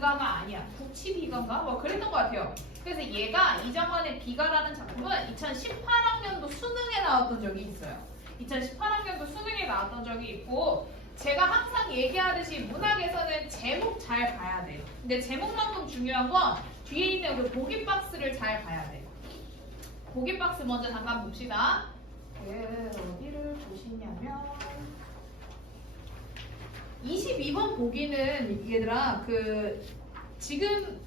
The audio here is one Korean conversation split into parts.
비가가 아니야. 국치비가인가? 뭐 그랬던 것 같아요. 그래서 얘가 이정환의 비가라는 작품은 2018학년도 수능에 나왔던 적이 있어요. 2018학년도 수능에 나왔던 적이 있고 제가 항상 얘기하듯이 문학에서는 제목 잘 봐야 돼. 근데 제목만큼 중요한 건 뒤에 있는 그 보기 박스를 잘 봐야 돼. 보기 박스 먼저 잠깐 봅시다. 어디를 보시냐면 22번 보기는 얘들아 지금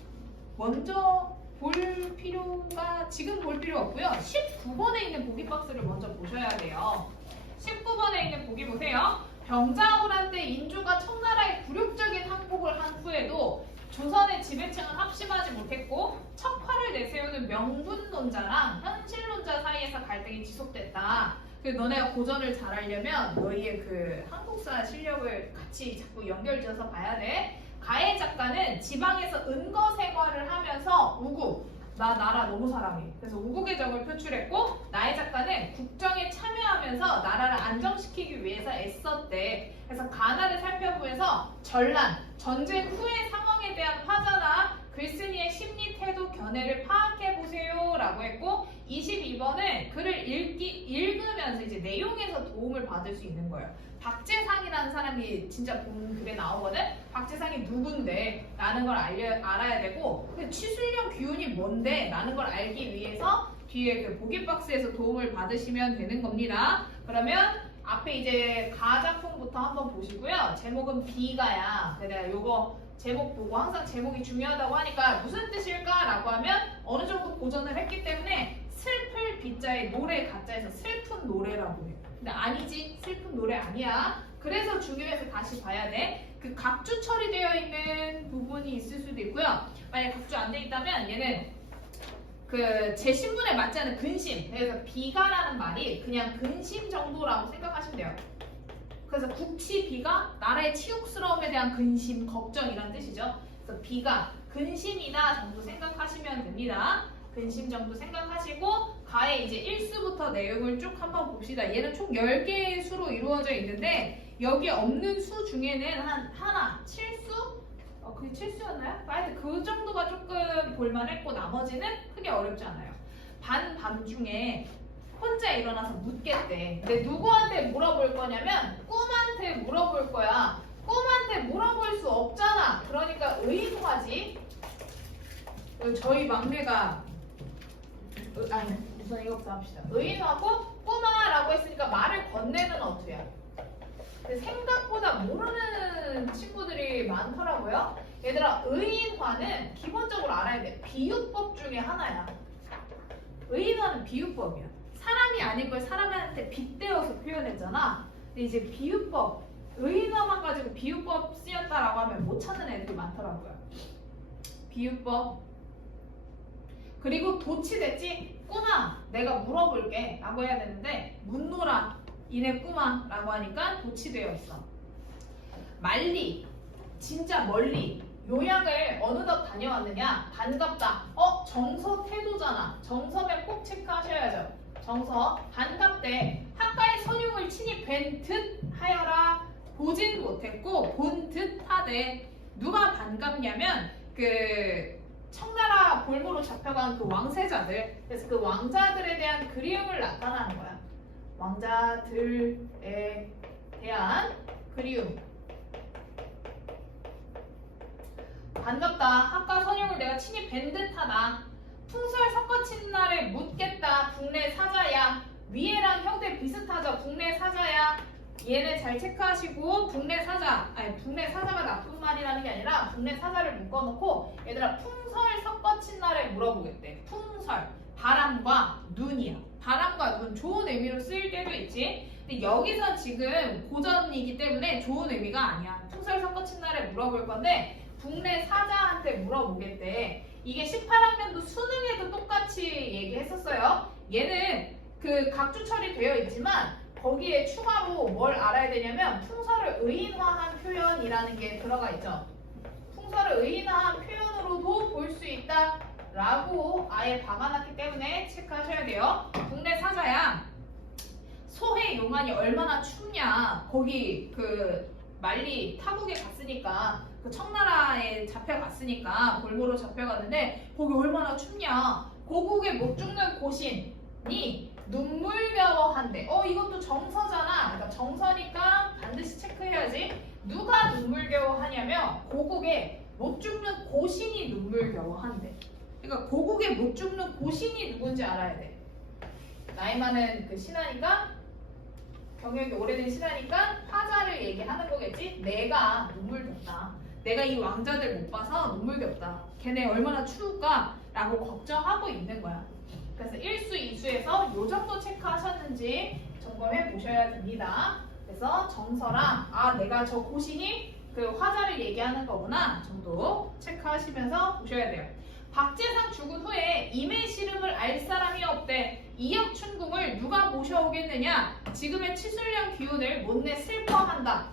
먼저 볼 필요가 지금 볼 필요 없고요. 19번에 있는 보기 박스를 먼저 보셔야 돼요. 19번에 있는 보기 보세요. 병자호란 때 인조가 청나라의 굴욕적인 항복을 한 후에도 조선의 지배층은 합심하지 못했고 척파를 내세우는 명분론자랑 현실론자 사이에서 갈등이 지속됐다. 너네가 고전을 잘하려면 너희의 그 한국사 실력을 같이 자꾸 연결지어서 봐야 돼. 가해 작가는 지방에서 은거 생활을 하면서 우국, 나 나라 너무 사랑해. 그래서 우국의 정을 표출했고 나의 작가는 국정에 참여하면서 나라를 안정시키기 위해서 애썼대. 그래서 가나를 살펴보면서 전란, 전쟁 후의 상황에 대한 화자나 글쓴이의 심리, 태도, 견해를 파악해보세요 라고 했고 22번은 글을 읽으면서 이제 내용에서 도움을 받을 수 있는 거예요. 박재상이라는 사람이 진짜 본 글에 나오거든? 박재상이 누군데? 라는 걸 알아야 되고 취술형 기운이 뭔데? 라는 걸 알기 위해서 뒤에 그 보기 박스에서 도움을 받으시면 되는 겁니다. 그러면 앞에 이제 가작품부터 한번 보시고요. 제목은 비가야. 내가 요거 제목 보고 항상 제목이 중요하다고 하니까 무슨 뜻일까? 라고 하면 어느 정도 고전을 했기 때문에 슬플 비자의 노래 가짜에서 슬픈 노래라고 해요. 근데 아니지, 슬픈 노래 아니야. 그래서 중요해서 다시 봐야 돼. 그 각주 처리되어 있는 부분이 있을 수도 있고요. 만약 각주 안 돼 있다면 얘는 그 제 신분에 맞지 않은 근심. 그래서 비가라는 말이 그냥 근심 정도라고 생각하시면 돼요. 그래서 국치 비가 나라의 치욕스러움에 대한 근심, 걱정이란 뜻이죠. 그래서 비가 근심이다 정도 생각하시면 됩니다. 근심 정도 생각하시고 가에 이제 1수부터 내용을 쭉 한번 봅시다. 얘는 총 10개의 수로 이루어져 있는데 여기 없는 수 중에는 하나 7수? 그게 7수였나요? 하여튼 그 정도가 조금 볼만했고 나머지는 크게 어렵지 않아요. 밤중에 혼자 일어나서 묻겠대. 근데 누구한테 물어볼 거냐면 꿈한테 물어볼 거야. 꿈한테 물어볼 수 없잖아. 그러니까 의인화지. 저희 막내가 아니 우선 이거부터 합시다. 의인화고 꿈아라고 했으니까 말을 건네는 어투야. 생각보다 모르는 친구들이 많더라고요. 얘들아 의인화는 기본적으로 알아야 돼. 비유법 중에 하나야. 의인화는 비유법이야. 사람이 아닌 걸 사람한테 빗대어서 표현했잖아. 근데 이제 비유법, 의인화만 가지고 비유법 쓰였다라고 하면 못 찾는 애들이 많더라고요. 비유법. 그리고 도치됐지? 꾸나 내가 물어볼게 라고 해야 되는데 묻노라 이내 꾸마 라고 하니까 도치되어 있어. 말리 진짜 멀리 요양을 어느덧 다녀왔느냐? 반갑다. 정서 태도잖아. 정서면 꼭 체크하셔야죠. 정서 반갑대. 학가의 선용을 친히 뵌 듯 하여라. 보진 못했고 본 듯 하대. 누가 반갑냐면 청나라 볼모로 잡혀간 그 왕세자들. 그래서 그 왕자들에 대한 그리움을 나타나는 거야. 왕자들에 대한 그리움. 반갑다. 학가 선용을 내가 친히 뵌 듯하다. 풍설 섞어친 날에 묻겠다. 국내 사자야. 위에랑 형태 비슷하죠. 국내 사자야. 얘네 잘 체크하시고 국내 사자가 나쁜 말이라는 게 아니라 국내 사자를 묶어놓고 얘들아 풍설 섞어친 날에 물어보겠대. 풍설 바람과 눈이야. 바람과 눈 좋은 의미로 쓰일 때도 있지. 근데 여기서 지금 고전이기 때문에 좋은 의미가 아니야. 풍설 섞어친 날에 물어볼 건데 국내 사자한테 물어보겠대. 이게 18학년도 수능에도 똑같이 얘기했었어요. 얘는 그 각주 처리되어 있지만 거기에 추가로 뭘 알아야 되냐면 풍설을 의인화한 표현이라는 게 들어가 있죠. 풍설을 의인화한 표현으로도 볼 수 있다 라고 아예 박아놨기 때문에 체크하셔야 돼요. 국내 사자야. 소해 용안이 얼마나 춥냐. 거기 그 만리 타국에 갔으니까 그 청나라에 잡혀갔으니까 볼모로 잡혀갔는데 거기 얼마나 춥냐. 고국에 못 죽는 고신이 눈물겨워한대. 이것도 정서잖아. 그러니까 정서니까 반드시 체크해야지. 누가 눈물겨워하냐면 고국에 못 죽는 고신이 눈물겨워한대. 그러니까 고국에 못 죽는 고신이 누군지 알아야 돼. 나이 많은 그 신하니까, 경력이 오래된 신하니까 화자를 얘기하는 거겠지. 내가 눈물겹다. 내가 이 왕자들 못 봐서 눈물겹다. 걔네 얼마나 추울까? 라고 걱정하고 있는 거야. 그래서 1수, 2수에서 요 정도 체크하셨는지 점검해 보셔야 됩니다. 그래서 정서랑 내가 저 고신이 그 화자를 얘기하는 거구나 정도 체크하시면서 보셔야 돼요. 박재상 죽은 후에 임의 시름을 알 사람이 없대. 이역춘궁을 누가 모셔오겠느냐? 지금의 치술령 기운을 못내 슬퍼한다.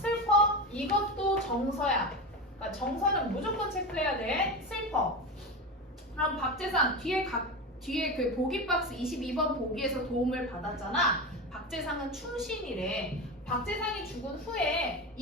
슬퍼? 이것도 정서야. 그러니까 정서는 무조건 체크해야 돼. 슬퍼. 그럼 박재상 뒤에 그 보기 박스 22번 보기에서 도움을 받았잖아. 박재상은 충신이래. 박재상이 죽은 후에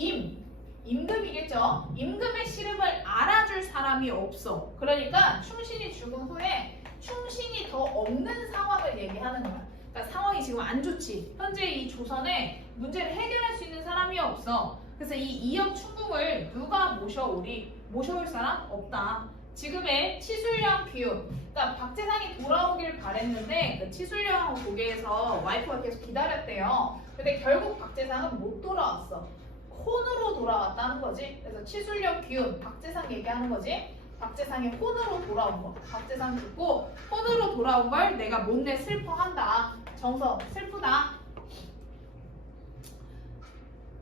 임금이겠죠. 임금의 시름을 알아줄 사람이 없어. 그러니까 충신이 죽은 후에 충신이 더 없는 상황을 얘기하는 거야. 그러니까 상황이 지금 안 좋지. 현재 이 조선에 문제를 해결할 수 있는 사람이 없어. 그래서 이 이역춘궁을 누가 모셔올 사람 없다. 지금의 치술령 기운. 그러니까 박재상이 돌아오길 바랬는데 그 치술령 고개에서 와이프가 계속 기다렸대요. 근데 결국 박재상은 못 돌아왔어. 혼으로 돌아왔다는 거지. 그래서 치술령 기운, 박재상 얘기하는 거지. 박재상이 혼으로 돌아온 거. 박재상 죽고 혼으로 돌아온 걸 내가 못내 슬퍼한다. 정서 슬프다.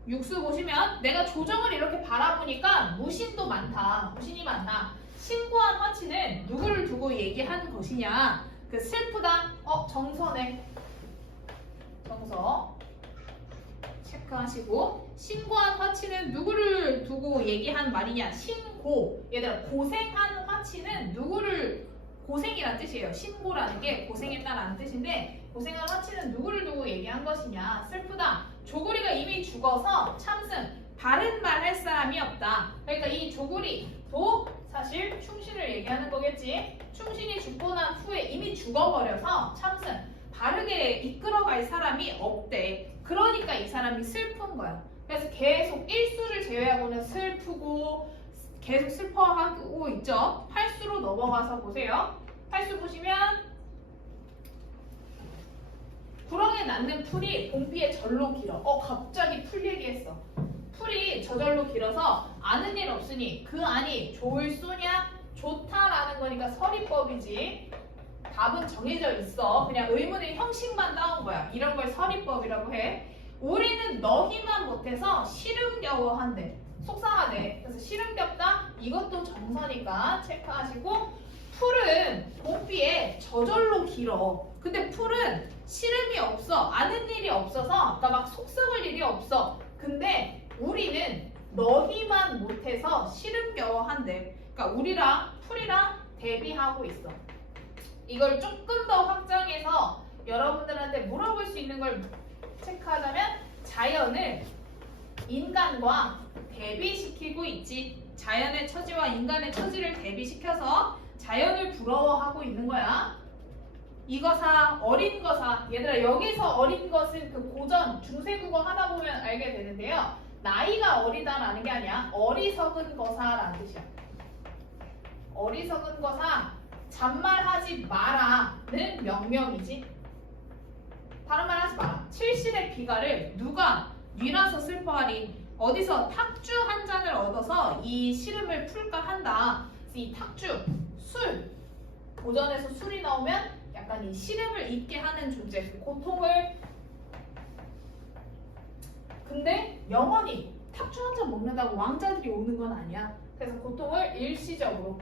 육수 보시면 내가 조정을 이렇게 바라보니까 무신도 많다. 무신이 많다. 신고한 화치는 누구를 두고 얘기하는 것이냐. 그 슬프다. 정서네. 정서 체크하시고, 신고한 화치는 누구를 두고 얘기한 말이냐. 신고. 얘들아, 고생한 화치는 누구를, 고생이란 뜻이에요. 신고라는 게 고생했다라는 뜻인데, 고생한 화치는 누구를 두고 얘기한 것이냐. 슬프다. 조구리가 이미 죽어서 참승. 바른 말 할 사람이 없다. 그러니까 이 조구리도 사실 충신을 얘기하는 거겠지. 충신이 죽고 난 후에 이미 죽어버려서 참승. 바르게 이끌어갈 사람이 없대. 그러니까 이 사람이 슬픈 거야. 그래서 계속 1수를 제외하고는 슬프고 계속 슬퍼하고 있죠. 8수로 넘어가서 보세요. 8수 보시면 구렁에 낳는 풀이 봄비에 절로 길어. 갑자기 풀 얘기했어. 풀이 저절로 길어서 아는 일 없으니 그 안이 좋을 쏘냐? 좋다라는 거니까 서리법이지. 답은 정해져 있어. 그냥 의문의 형식만 따온 거야. 이런 걸 서리법이라고 해. 우리는 너희만 못해서 시름겨워한대. 속상하대. 그래서 시름겹다? 이것도 정서니까 체크하시고, 풀은 봄비에 저절로 길어. 근데 풀은 시름이 없어. 아는 일이 없어서, 그러니까 막 속썩을 일이 없어. 근데 우리는 너희만 못해서 시름겨워한대. 그러니까 우리랑 풀이랑 대비하고 있어. 이걸 조금 더 확장해서 여러분들한테 물어볼 수 있는 걸 체크하자면, 자연을 인간과 대비시키고 있지. 자연의 처지와 인간의 처지를 대비시켜서 자연을 부러워하고 있는 거야. 이거사, 어린 거사. 얘들아, 여기서 어린 것은 그 고전 중세국어 하다 보면 알게 되는데요. 나이가 어리다라는 게 아니야. 어리석은 거사라는 뜻이야. 어리석은 거사, 잔말하지 마라는 명명이지. 다른 말 하지 마라. 칠실의 비가를 누가 뉘라서 슬퍼하리. 어디서 탁주 한 잔을 얻어서 이 시름을 풀까 한다. 이 탁주, 술. 고전에서 술이 나오면 약간 이 시름을 잊게 하는 존재, 그 고통을. 근데 영원히 탁주 한 잔 먹는다고 왕자들이 오는 건 아니야. 그래서 고통을 일시적으로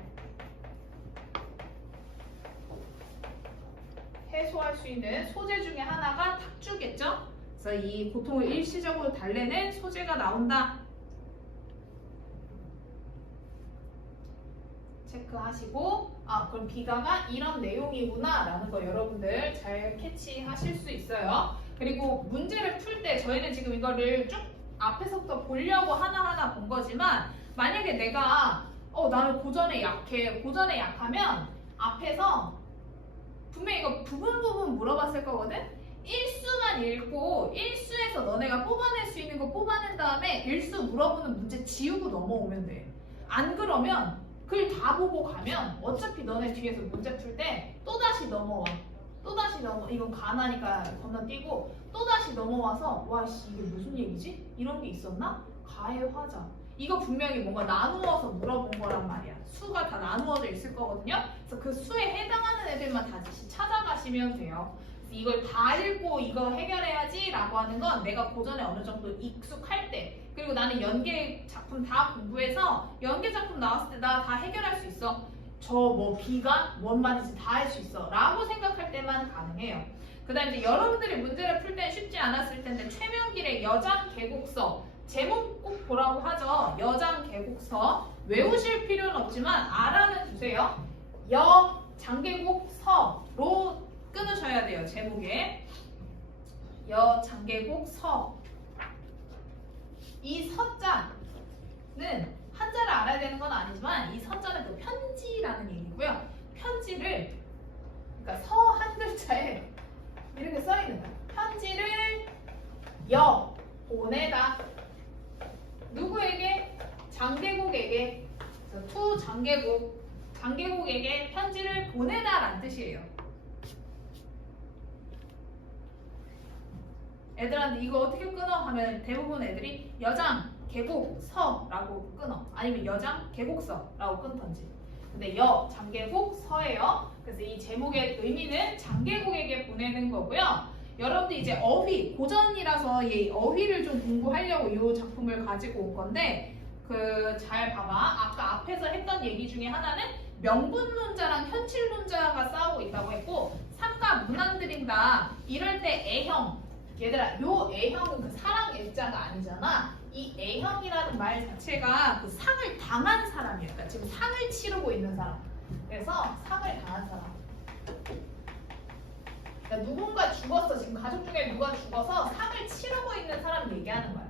해소할 수 있는 소재 중에 하나가 탁주겠죠? 그래서 이 고통을 일시적으로 달래는 소재가 나온다. 체크하시고, 그럼 비가가 이런 내용이구나 라는 거 여러분들 잘 캐치하실 수 있어요. 그리고 문제를 풀 때 저희는 지금 이거를 쭉 앞에서부터 보려고 하나하나 본 거지만, 만약에 내가 나는 고전에 약해. 고전에 약하면 앞에서 분명히 이거 부분 물어봤을 거거든? 1수만 읽고 1수에서 너네가 뽑아낼 수 있는 거 뽑아낸 다음에 1수 물어보는 문제 지우고 넘어오면 돼. 안 그러면 글 다 보고 가면 어차피 너네 뒤에서 문제 풀 때 또다시 넘어와. 이건 가나니까 건너뛰고 또다시 넘어와서 와씨 이게 무슨 얘기지? 이런 게 있었나? 가의 화자. 이거 분명히 뭔가 나누어서 물어본 거란 말이야. 수가 다 나누어져 있을 거거든요. 그래서 그 수에 해당하는 애들만 다시 찾아가시면 돼요. 이걸 다 읽고 이거 해결해야지 라고 하는 건 내가 고전에 어느 정도 익숙할 때, 그리고 나는 연계 작품 다 공부해서 연계 작품 나왔을 때 나 다 해결할 수 있어. 저 뭐 B가 뭔 말인지 다 할 수 있어 라고 생각할 때만 가능해요. 그 다음 이제 여러분들이 문제를 풀 때 쉽지 않았을 텐데 최명길의 여장 계곡서 제목 꼭 보라고 하죠. 여장 계곡서 외우실 필요는 없지만 알아는 두세요. 여 장계곡 서로 끊으셔야 돼요. 제목에 여 장계곡 서. 이 서자는 한자를 알아야 되는 건 아니지만 이 서자는 그 편지라는 얘기고요. 편지를 그러니까 서 한 글자에 이렇게 써 있는 거예요. 편지를 보내다. 누구에게? 장계곡에게. 투 장계곡에게 편지를 보내다라는 뜻이에요. 애들한테 이거 어떻게 끊어 하면 대부분 애들이 여장 계곡서라고 끊어. 아니면 여장 계곡서라고 끊던지. 근데 장계곡 서예요. 그래서 이 제목의 의미는 장계곡에게 보내는 거고요. 여러분들 이제 어휘, 고전이라서 이 어휘를 좀 공부하려고 이 작품을 가지고 온 건데 잘 봐봐. 아까 앞에서 했던 얘기 중에 하나는 명분론자랑 현실론자가 싸우고 있다고 했고 삼가 문안드린다. 이럴 때 애형. 얘들아, 요 애형은 그 사랑 애자가 아니잖아. 이 애형이라는 말 자체가 그 상을 당한 사람이야. 그러니까 지금 상을 치르고 있는 사람. 그래서 상을 당한 사람. 그러니까 누군가 죽었어. 지금 가족 중에 누가 죽어서 상을 치르고 있는 사람 얘기하는 거야.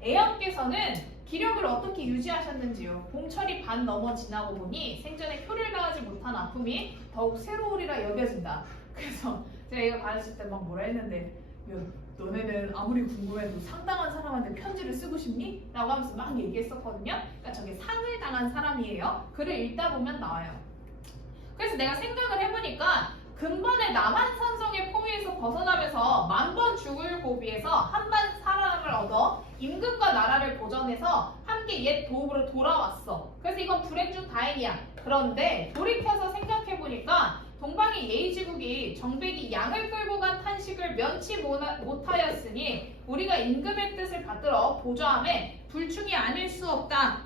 애형께서는 기력을 어떻게 유지하셨는지요. 봄철이 반 넘어 지나고 보니 생전에 표를 당하지 못한 아픔이 더욱 새로우리라 여겨진다. 그래서 제가 이거 가르칠 때 막 뭐라 했는데 야, 너네는 아무리 궁금해도 상당한 사람한테 편지를 쓰고 싶니? 라고 하면서 막 얘기했었거든요. 그러니까 저게 상을 당한 사람이에요. 글을 읽다 보면 나와요. 그래서 내가 생각을 해보니까 근본의 남한산성의 포위에서 벗어나면서 만번 죽을 고비에서 한반 사랑을 얻어 임금과 나라를 보전해서 함께 옛 도읍으로 돌아왔어. 그래서 이건 불행 중 다행이야. 그런데 돌이켜서 생각해보니까 동방의 예의지국이 정백이 양을 끌고 간 탄식을 면치 못하였으니 우리가 임금의 뜻을 받들어 보좌함에 불충이 아닐 수 없다.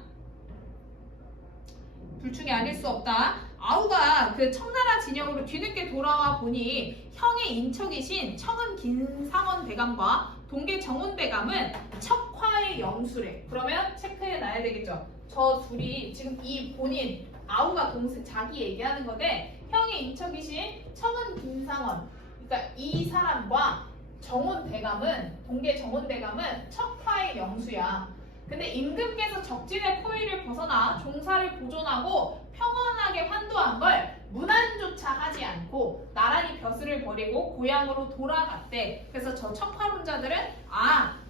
아우가 그 청나라 진영으로 뒤늦게 돌아와 보니 형의 인척이신 청은 김상원 대감과 동계 정훈 대감은 척화의 영수래. 그러면 체크해 놔야 되겠죠. 저 둘이 지금 이 본인 아우가 자기 얘기하는 건데 형의 인척이신 청은 김상원, 그러니까 이 사람과 정훈 대감은 동계 정훈 대감은 척화의 영수야. 근데 임금께서 적진의 포위를 벗어나 종사를 보존하고 평온하게 환도한 걸 문안조차 하지 않고 나란히 벼슬을 버리고 고향으로 돌아갔대. 그래서 저 척화론자들은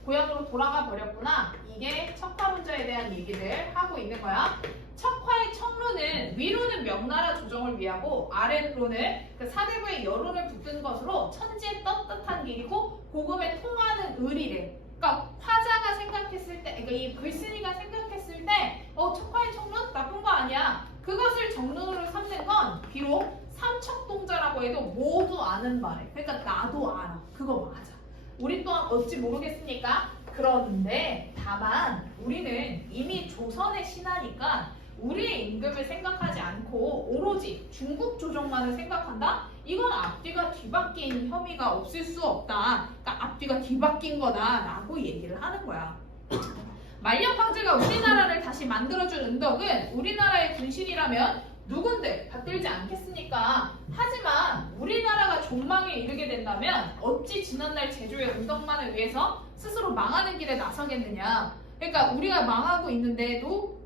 고향으로 돌아가 버렸구나. 이게 척화론자에 대한 얘기를 하고 있는 거야. 척화의 척론은 위로는 명나라 조정을 위하고 아래로는 그 사대부의 여론을 붙든 것으로 천지의 떳떳한 길이고 고금에 통하는 의리래. 그러니까 화자가 생각했을 때, 그러니까 이 글쓴이가 생각했을 때 척화의 척론 나쁜 거 아니야. 그것을 정론으로 삼는 건 비록 삼척동자라고 해도 모두 아는 말이야. 그러니까 나도 알아. 그거 맞아. 우리 또한 어찌 모르겠습니까? 그런데 다만 우리는 이미 조선의 신하니까 우리의 임금을 생각하지 않고 오로지 중국 조정만을 생각한다? 이건 앞뒤가 뒤바뀐 혐의가 없을 수 없다. 그러니까 앞뒤가 뒤바뀐 거다라고 얘기를 하는 거야. 만력 황제가 우리나라를 다시 만들어준 은덕은 우리나라의 군신이라면 누군들 받들지 않겠습니까? 하지만 우리나라가 존망에 이르게 된다면 어찌 지난날 제주의 은덕만을 위해서 스스로 망하는 길에 나서겠느냐. 그러니까 우리가 망하고 있는데도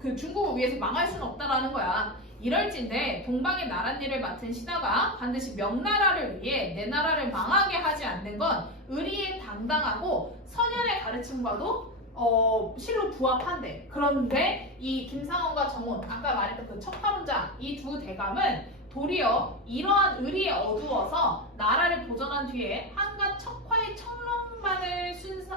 그 중국을 위해서 망할 수는 없다라는 거야. 이럴진데 동방의 나랏일을 맡은 신하가 반드시 명나라를 위해 내 나라를 망하게 하지 않는 건 의리에 당당하고 선현의 가르침과도 실로 부합한대. 그런데 이 김상원과 정원, 아까 말했던 그 척파론자 이 두 대감은 도리어 이러한 의리에 어두워서 나라를 보전한 뒤에 한갓 척화의 청론만을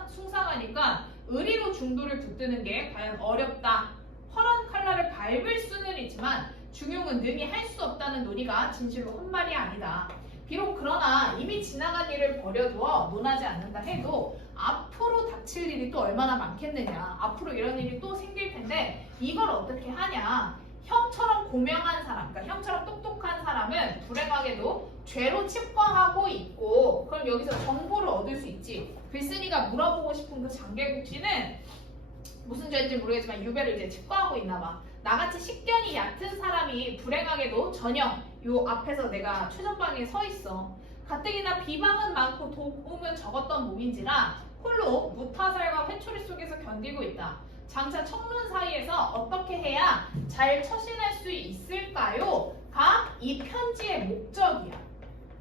숭상하니까 의리로 중도를 붙드는 게 과연 어렵다. 허런 칼날을 밟을 수는 있지만 중용은 능히 할 수 없다는 논의가 진실로 헛말이 아니다. 비록 그러나 이미 지나간 일을 버려두어 논하지 않는다 해도 앞으로 닥칠 일이 또 얼마나 많겠느냐. 앞으로 이런 일이 또 생길 텐데 이걸 어떻게 하냐. 형처럼 고명한 사람, 그러니까 형처럼 똑똑한 사람은 불행하게도 죄로 칩과하고 있고, 그럼 여기서 정보를 얻을 수 있지. 글쓴이가 물어보고 싶은 그 장개국 씨는 무슨 죄인지 모르겠지만 유배를 이제 칩과하고 있나 봐. 나같이 식견이 얕은 사람이 불행하게도 전형 요 앞에서 내가 최전방에 서 있어. 가뜩이나 비방은 많고 도움은 적었던 몸인지라 홀로 무타살과 회초리 속에서 견디고 있다. 장차 청문 사이에서 어떻게 해야 잘 처신할 수 있을까요? 가 이 편지의 목적이야.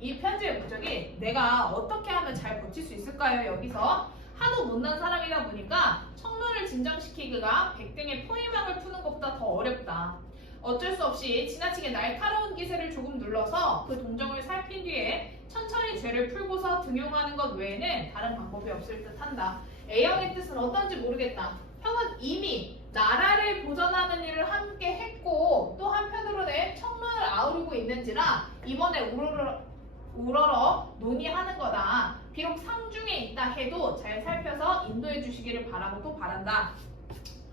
이 편지의 목적이 내가 어떻게 하면 잘 버틸 수 있을까요? 여기서 하도 못난 사람이다 보니까 청문을 진정시키기가 백등의 포위망을 푸는 것보다 더 어렵다. 어쩔 수 없이 지나치게 날카로운 기세를 조금 눌러서 그 동정을 살핀 뒤에 천천히 죄를 풀고서 등용하는 것 외에는 다른 방법이 없을 듯한다. A형의 뜻은 어떤지 모르겠다. 형은 이미 나라를 보전하는 일을 함께 했고 또 한편으로는 청문을 아우르고 있는지라 이번에 우러러 논의하는 거다. 비록 상중에 있다 해도 잘 살펴서 인도해 주시기를 바라고 또 바란다.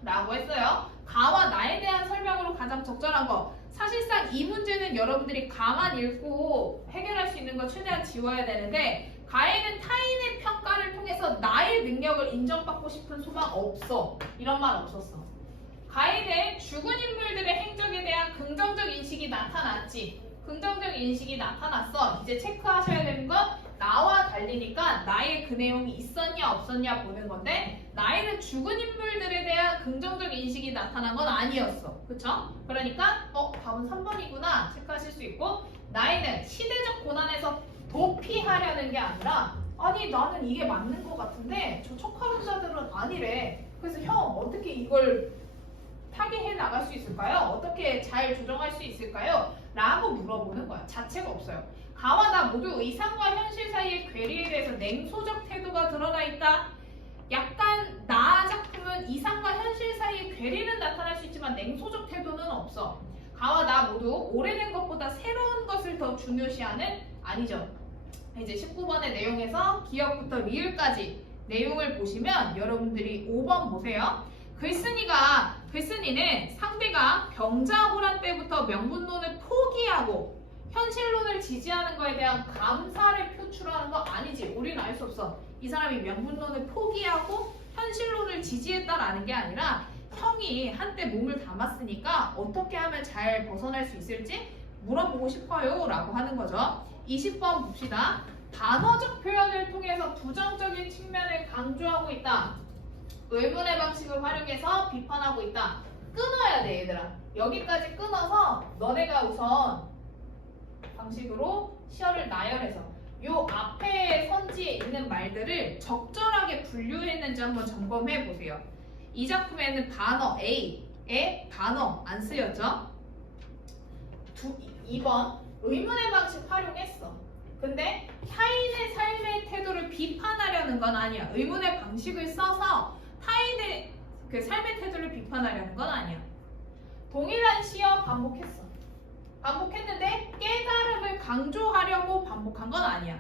라고 했어요. 가와 나에 대한 설명으로 가장 적절한 거. 사실상 이 문제는 여러분들이 가만 읽고 해결할 수 있는 거 최대한 지워야 되는데 가에는 타인의 평가를 통해서 나의 능력을 인정받고 싶은 소망 없어. 이런 말 없었어. 가에는 죽은 인물들의 행적에 대한 긍정적 인식이 나타났지. 긍정적 인식이 나타났어. 이제 체크하셔야 되는 건 나와 달리니까 나의 그 내용이 있었냐 없었냐 보는 건데 나에는 죽은 인물들에 대한 긍정적 인식이 나타난 건 아니었어. 그쵸? 그러니까 답은 3번이구나 체크하실 수 있고 나에는 시대적 고난에서 도피하려는 게 아니라 아니 나는 이게 맞는 것 같은데 저 척화론자들은 아니래. 그래서 형 어떻게 이걸 타개해 나갈 수 있을까요? 어떻게 잘 조정할 수 있을까요? 라고 물어보는 거야. 자체가 없어요. 가와 나 모두 의상과 현실 사이의 괴리에 대해서 냉소적 태도가 드러나 있다. 약간 나 작품은 이상과 현실 사이의 괴리는 나타날 수 있지만 냉소적 태도는 없어. 가와 나 모두 오래된 것보다 새로운 것을 더 중요시하는 아니죠. 이제 19번의 내용에서 기역부터 리을까지 내용을 보시면 여러분들이 5번 보세요. 글쓴이는 상대가 병자호란 때부터 명분론을 포기하고 현실론을 지지하는 거에 대한 감사를 표출하는 거 아니지. 우리는 알 수 없어. 이 사람이 명분론을 포기하고 현실론을 지지했다라는 게 아니라 형이 한때 몸을 담았으니까 어떻게 하면 잘 벗어날 수 있을지 물어보고 싶어요 라고 하는 거죠. 20번 봅시다. 단어적 표현을 통해서 부정적인 측면을 강조하고 있다. 의문의 방식을 활용해서 비판하고 있다. 끊어야 돼 얘들아. 여기까지 끊어서 너네가 우선 방식으로 시어를 나열해서 요 앞에 선지에 있는 말들을 적절하게 분류했는지 한번 점검해 보세요. 이 작품에는 단어 A에 단어 안 쓰였죠? 2번 의문의 방식 활용했어. 근데 타인의 삶의 태도를 비판하려는 건 아니야. 의문의 방식을 써서 타인의 그 삶의 태도를 비판하려는 건 아니야. 동일한 시어 반복했어. 반복했는데 깨달음을 강조하려고 반복한 건 아니야.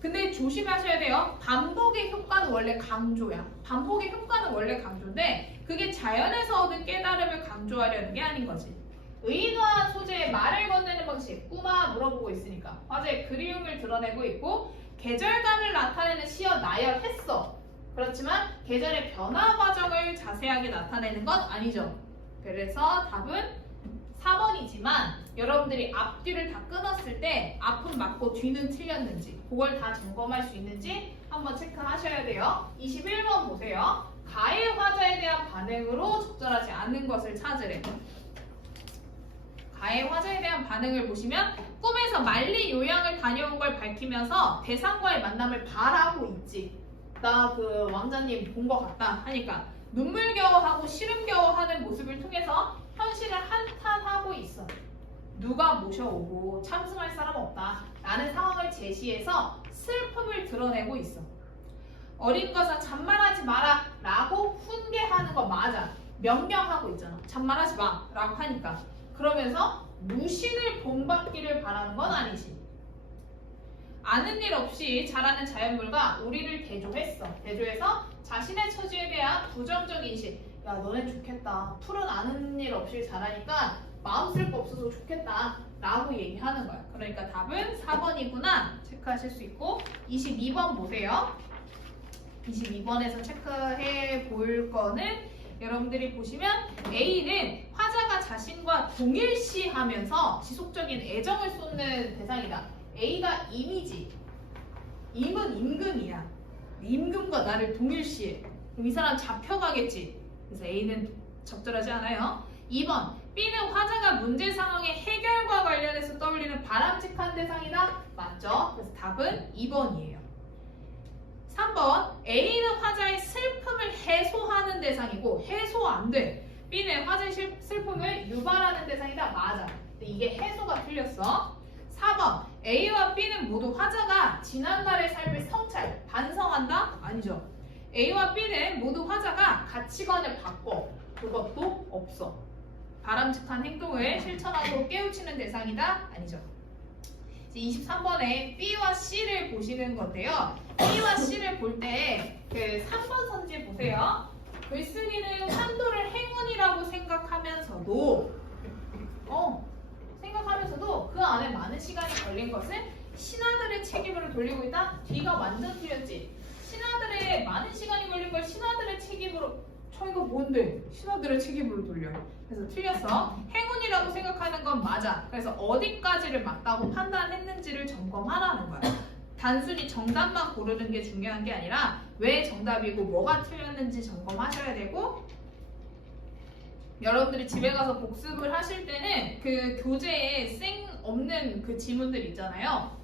근데 조심하셔야 돼요. 반복의 효과는 원래 강조야. 반복의 효과는 원래 강조인데 그게 자연에서 얻은 깨달음을 강조하려는 게 아닌 거지. 의인화한 소재에 말을 건네는 방식, 꾸마 물어보고 있으니까 화제의 그리움을 드러내고 있고 계절감을 나타내는 시어 나열했어. 그렇지만 계절의 변화 과정을 자세하게 나타내는 건 아니죠. 그래서 답은 4번이지만 여러분들이 앞뒤를 다 끊었을 때 앞은 맞고 뒤는 틀렸는지 그걸 다 점검할 수 있는지 한번 체크하셔야 돼요. 21번 보세요. 가해 화자에 대한 반응으로 적절하지 않은 것을 찾으래. 가해 화자에 대한 반응을 보시면 꿈에서 만리 요양을 다녀온 걸 밝히면서 대상과의 만남을 바라고 있지. 나 그 왕자님 본 것 같다 하니까 눈물겨워하고 시름겨워하는 모습을 통해서 현실을 한탄하고 있어. 누가 모셔오고 참승할 사람 없다 라는 상황을 제시해서 슬픔을 드러내고 있어. 어린 것아 잔말하지 마라 라고 훈계하는 거 맞아. 명령하고 있잖아. 잔말하지 마 라고 하니까. 그러면서 무신을 본받기를 바라는 건 아니지. 아는 일 없이 자라는 자연물과 우리를 대조했어. 대조해서 자신의 처지에 대한 부정적 인식. 야, 너네 좋겠다. 풀은 아는 일 없이 자라니까 마음 쓸 거 없어서 좋겠다 라고 얘기하는 거야. 그러니까 답은 4번이구나 체크하실 수 있고 22번 보세요. 22번에서 체크해 볼 거는 여러분들이 보시면 A는 화자가 자신과 동일시하면서 지속적인 애정을 쏟는 대상이다. A가 임이지. 임은 임금이야. 임금과 나를 동일시해. 그럼 이 사람 잡혀가겠지. 그래서 A는 적절하지 않아요. 2번 B는 화자가 문제 상황의 해결과 관련해서 떠올리는 바람직한 대상이다. 맞죠? 그래서 답은 2번이에요. 3번 A는 화자의 슬픔을 해소하는 대상이고 해소 안 돼. B는 화자의 슬픔을 유발하는 대상이다. 맞아. 근데 이게 해소가 틀렸어. 4번 A와 B는 모두 화자가 지난날의 삶을 성찰, 반성한다? 아니죠. A와 B는 모두 화자가 가치관을 바꿔. 그것도 없어. 바람직한 행동을 실천하고 깨우치는 대상이다? 아니죠. 23번에 B와 C를 보시는 건데요. B와 C를 볼 때 그 3번 선지 보세요. 글쓰기는 환도를 행운이라고 생각하면서도 그 안에 많은 시간이 걸린 것은 신하들의 책임으로 돌리고 있다? D가 완전 틀렸지. 신하들의 많은 시간이 걸린 걸 신하들의 책임으로 이거 뭔데? 신하들의 책임으로 돌려. 그래서 틀렸어. 행운이라고 생각하는 건 맞아. 그래서 어디까지를 맞다고 판단했는지를 점검하라는 거야. 단순히 정답만 고르는 게 중요한 게 아니라 왜 정답이고 뭐가 틀렸는지 점검하셔야 되고 여러분들이 집에 가서 복습을 하실 때는 그 교재에 생 없는 그 지문들 있잖아요.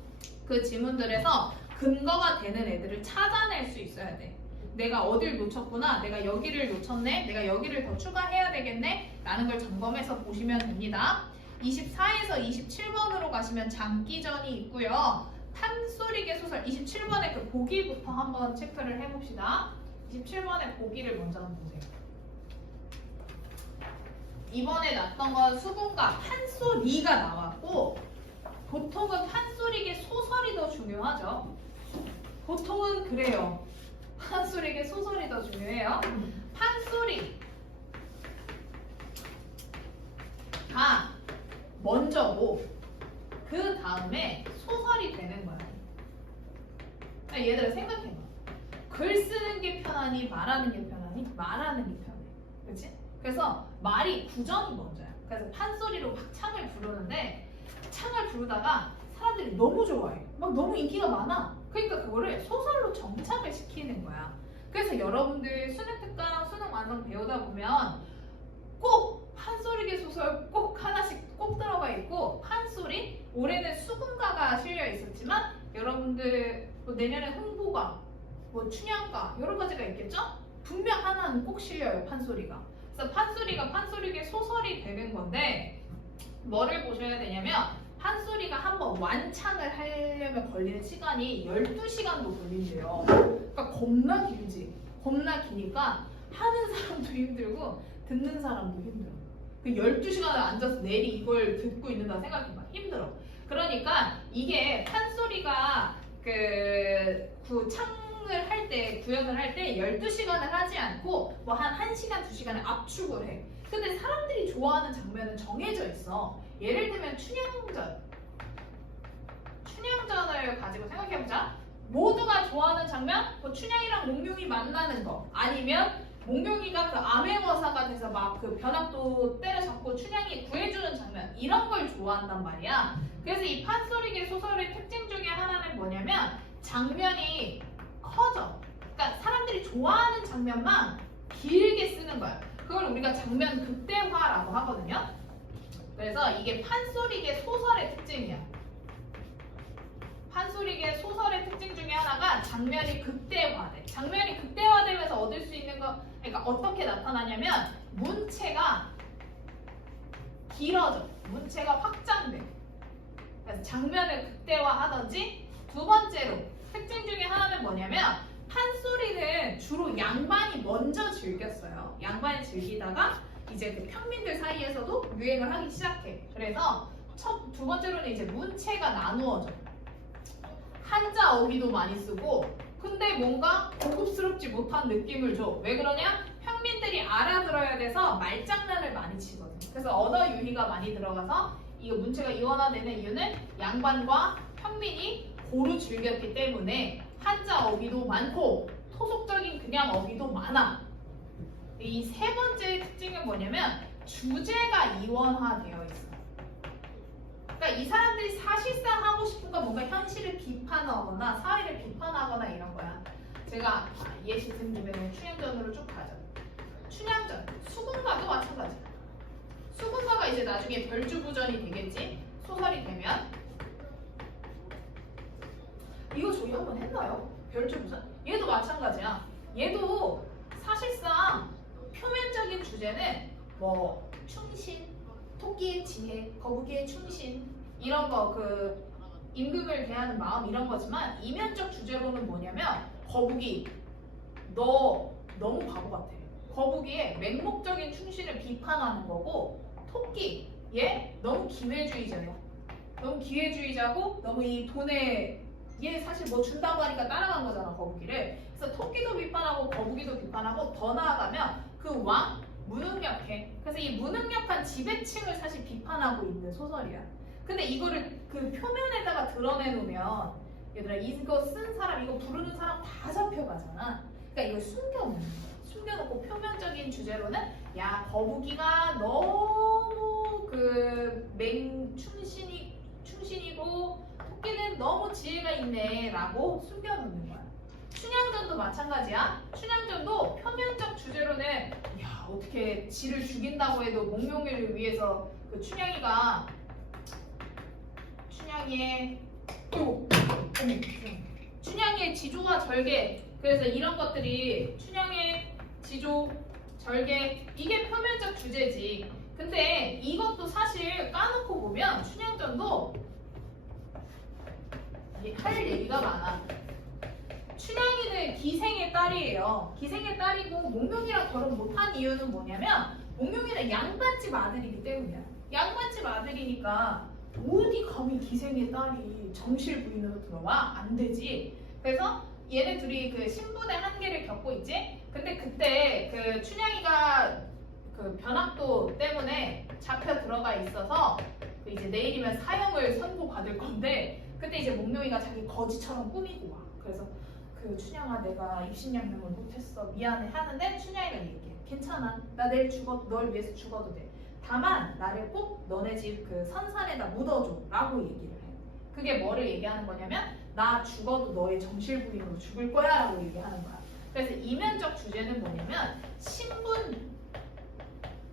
그 지문들에서 근거가 되는 애들을 찾아낼 수 있어야 돼. 내가 어딜 놓쳤구나, 내가 여기를 놓쳤네, 내가 여기를 더 추가해야 되겠네 라는 걸 점검해서 보시면 됩니다. 24에서 27번으로 가시면 장기전이 있고요. 판소리개 소설 27번의 그 보기부터 한번 체크를 해봅시다. 27번의 보기를 먼저 한번 보세요. 이번에 났던 건 수분과 판소리가 나왔고 보통은 판소리개 소설이 더 중요하죠. 보통은 그래요. 판소리개 소설이 더 중요해요. 판소리가 먼저고 그 다음에 소설이 되는 거야. 얘들아 생각해봐. 글 쓰는 게 편하니 말하는 게 편하니? 말하는 게 편해. 그렇지? 그래서 말이 구전이 먼저야. 그래서 판소리로 막 창을 부르는데 창을 부르다가 사람들이 너무 좋아해. 막 너무 인기가 많아. 그러니까 그거를 소설로 정착을 시키는 거야. 그래서 여러분들 수능 특강, 수능 완성 배우다 보면 꼭 판소리개 소설 꼭 하나씩 꼭 들어가 있고 판소리, 올해는 수군가가 실려 있었지만 여러분들 뭐 내년에 흥보가, 뭐 춘향가 여러 가지가 있겠죠? 분명 하나는 꼭 실려요, 판소리가. 그래서 판소리가 판소리개 소설이 되는 건데 뭐를 보셔야 되냐면 판소리가 한번 완창을 하려면 걸리는 시간이 12시간도 걸린대요. 그러니까 겁나 길지. 겁나 기니까 하는 사람도 힘들고 듣는 사람도 힘들어. 그 12시간을 앉아서 내리 이걸 듣고 있는다 생각해봐. 힘들어. 그러니까 이게 판소리가 창을 할 때, 구현을 할 때 12시간을 하지 않고 뭐 한 1시간, 2시간을 압축을 해. 근데 사람들이 좋아하는 장면은 정해져 있어. 예를 들면 춘향전을 가지고 생각해보자. 모두가 좋아하는 장면, 뭐 춘향이랑 몽룡이 만나는 거, 아니면 몽룡이가 그 암행어사가 돼서 막 그 벼락도 때려잡고 춘향이 구해주는 장면, 이런 걸 좋아한단 말이야. 그래서 이 판소리개 소설의 특징 중에 하나는 뭐냐면 장면이 커져. 그러니까 사람들이 좋아하는 장면만 길게 쓰는 거야. 그걸 우리가 장면 극대화라고 하거든요. 그래서 이게 판소리계 소설의 특징이야. 판소리계 소설의 특징 중에 하나가 장면이 극대화돼. 장면이 극대화되면서 얻을 수 있는 거, 그러니까 어떻게 나타나냐면 문체가 길어져. 문체가 확장돼. 그래서 장면을 극대화하든지. 두 번째로 특징 중에 하나는 뭐냐면 판소리는 주로 양반이 먼저 즐겼어요. 양반이 즐기다가 이제 그 평민들 사이에서도 유행을 하기 시작해. 그래서 두 번째로는 이제 문체가 나누어져. 한자 어휘도 많이 쓰고, 근데 뭔가 고급스럽지 못한 느낌을 줘. 왜 그러냐? 평민들이 알아들어야 돼서 말장난을 많이 치거든. 그래서 언어 유희가 많이 들어가서 이거 문체가 이원화되는 이유는 양반과 평민이 고루 즐겼기 때문에 한자 어휘도 많고 토속적인 그냥 어휘도 많아. 이 세 번째 특징은 뭐냐면 주제가 이원화되어 있어. 그러니까 이 사람들이 사실상 하고 싶은 건 뭔가 현실을 비판하거나 사회를 비판하거나 이런 거야. 제가 예시 든 김에 춘향전으로 쭉 가죠. 춘향전, 수군가도 마찬가지야. 수군가가 이제 나중에 별주부전이 되겠지. 소설이 되면. 이거 저희 한번 했나요? 별주부전? 얘도 마찬가지야. 얘도 사실상 표면적인 주제는 뭐 충신, 토끼의 지혜, 거북이의 충신 이런 거, 그 임금을 대하는 마음 이런 거지만 이면적 주제로는 뭐냐면 거북이 너 너무 바보 같아. 거북이의 맹목적인 충신을 비판하는 거고, 토끼 얘 너무 기회주의자야. 너무 기회주의자고 너무 이 돈에 얘 사실 뭐 준다고 하니까 따라간 거잖아, 거북이를. 그래서 토끼도 비판하고 거북이도 비판하고 더 나아가면 그 왕 무능력해. 그래서 이 무능력한 지배층을 사실 비판하고 있는 소설이야. 근데 이거를 그 표면에다가 드러내놓으면 얘들아 이거 쓴 사람, 이거 부르는 사람 다 잡혀가잖아. 그러니까 이걸 숨겨놓는 거야. 숨겨놓고 표면적인 주제로는 야 거북이가 너무 그 충신이고 토끼는 너무 지혜가 있네 라고 숨겨놓는 거야. 춘향전도 마찬가지야. 춘향전도 표면적 주제로는 야 어떻게 지를 죽인다고 해도 목명이를 위해서 그 춘향이의 춘향의 지조와 절개, 그래서 이런 것들이 춘향의 지조, 절개 이게 표면적 주제지. 근데 이것도 사실 까놓고 보면 춘향전도 할 얘기가 많아. 춘향이는 기생의 딸이에요. 기생의 딸이고 목명이랑 결혼 못한 이유는 뭐냐면 목명이는 양반집 아들이기 때문이야. 양반집 아들이니까 어디 감히 기생의 딸이 정실 부인으로 들어와? 안 되지. 그래서 얘네 둘이 그 신분의 한계를 겪고 있지. 근데 그때 그 춘향이가 그 변학도 때문에 잡혀 들어가 있어서 그 이제 내일이면 사형을 선고받을 건데, 그때 이제 목명이가 자기 거지처럼 꾸미고 와. 그래서 그 춘향아 내가 입신양명을 못했어 미안해 하는데 춘향이가 얘기해. 괜찮아, 나 내일 널 위해서 죽어도 돼. 다만 나를 꼭 너네 집 그 선산에다 묻어줘 라고 얘기를 해. 그게 뭐를 얘기하는 거냐면 나 죽어도 너의 정실부인으로 죽을 거야 라고 얘기하는 거야. 그래서 이면적 주제는 뭐냐면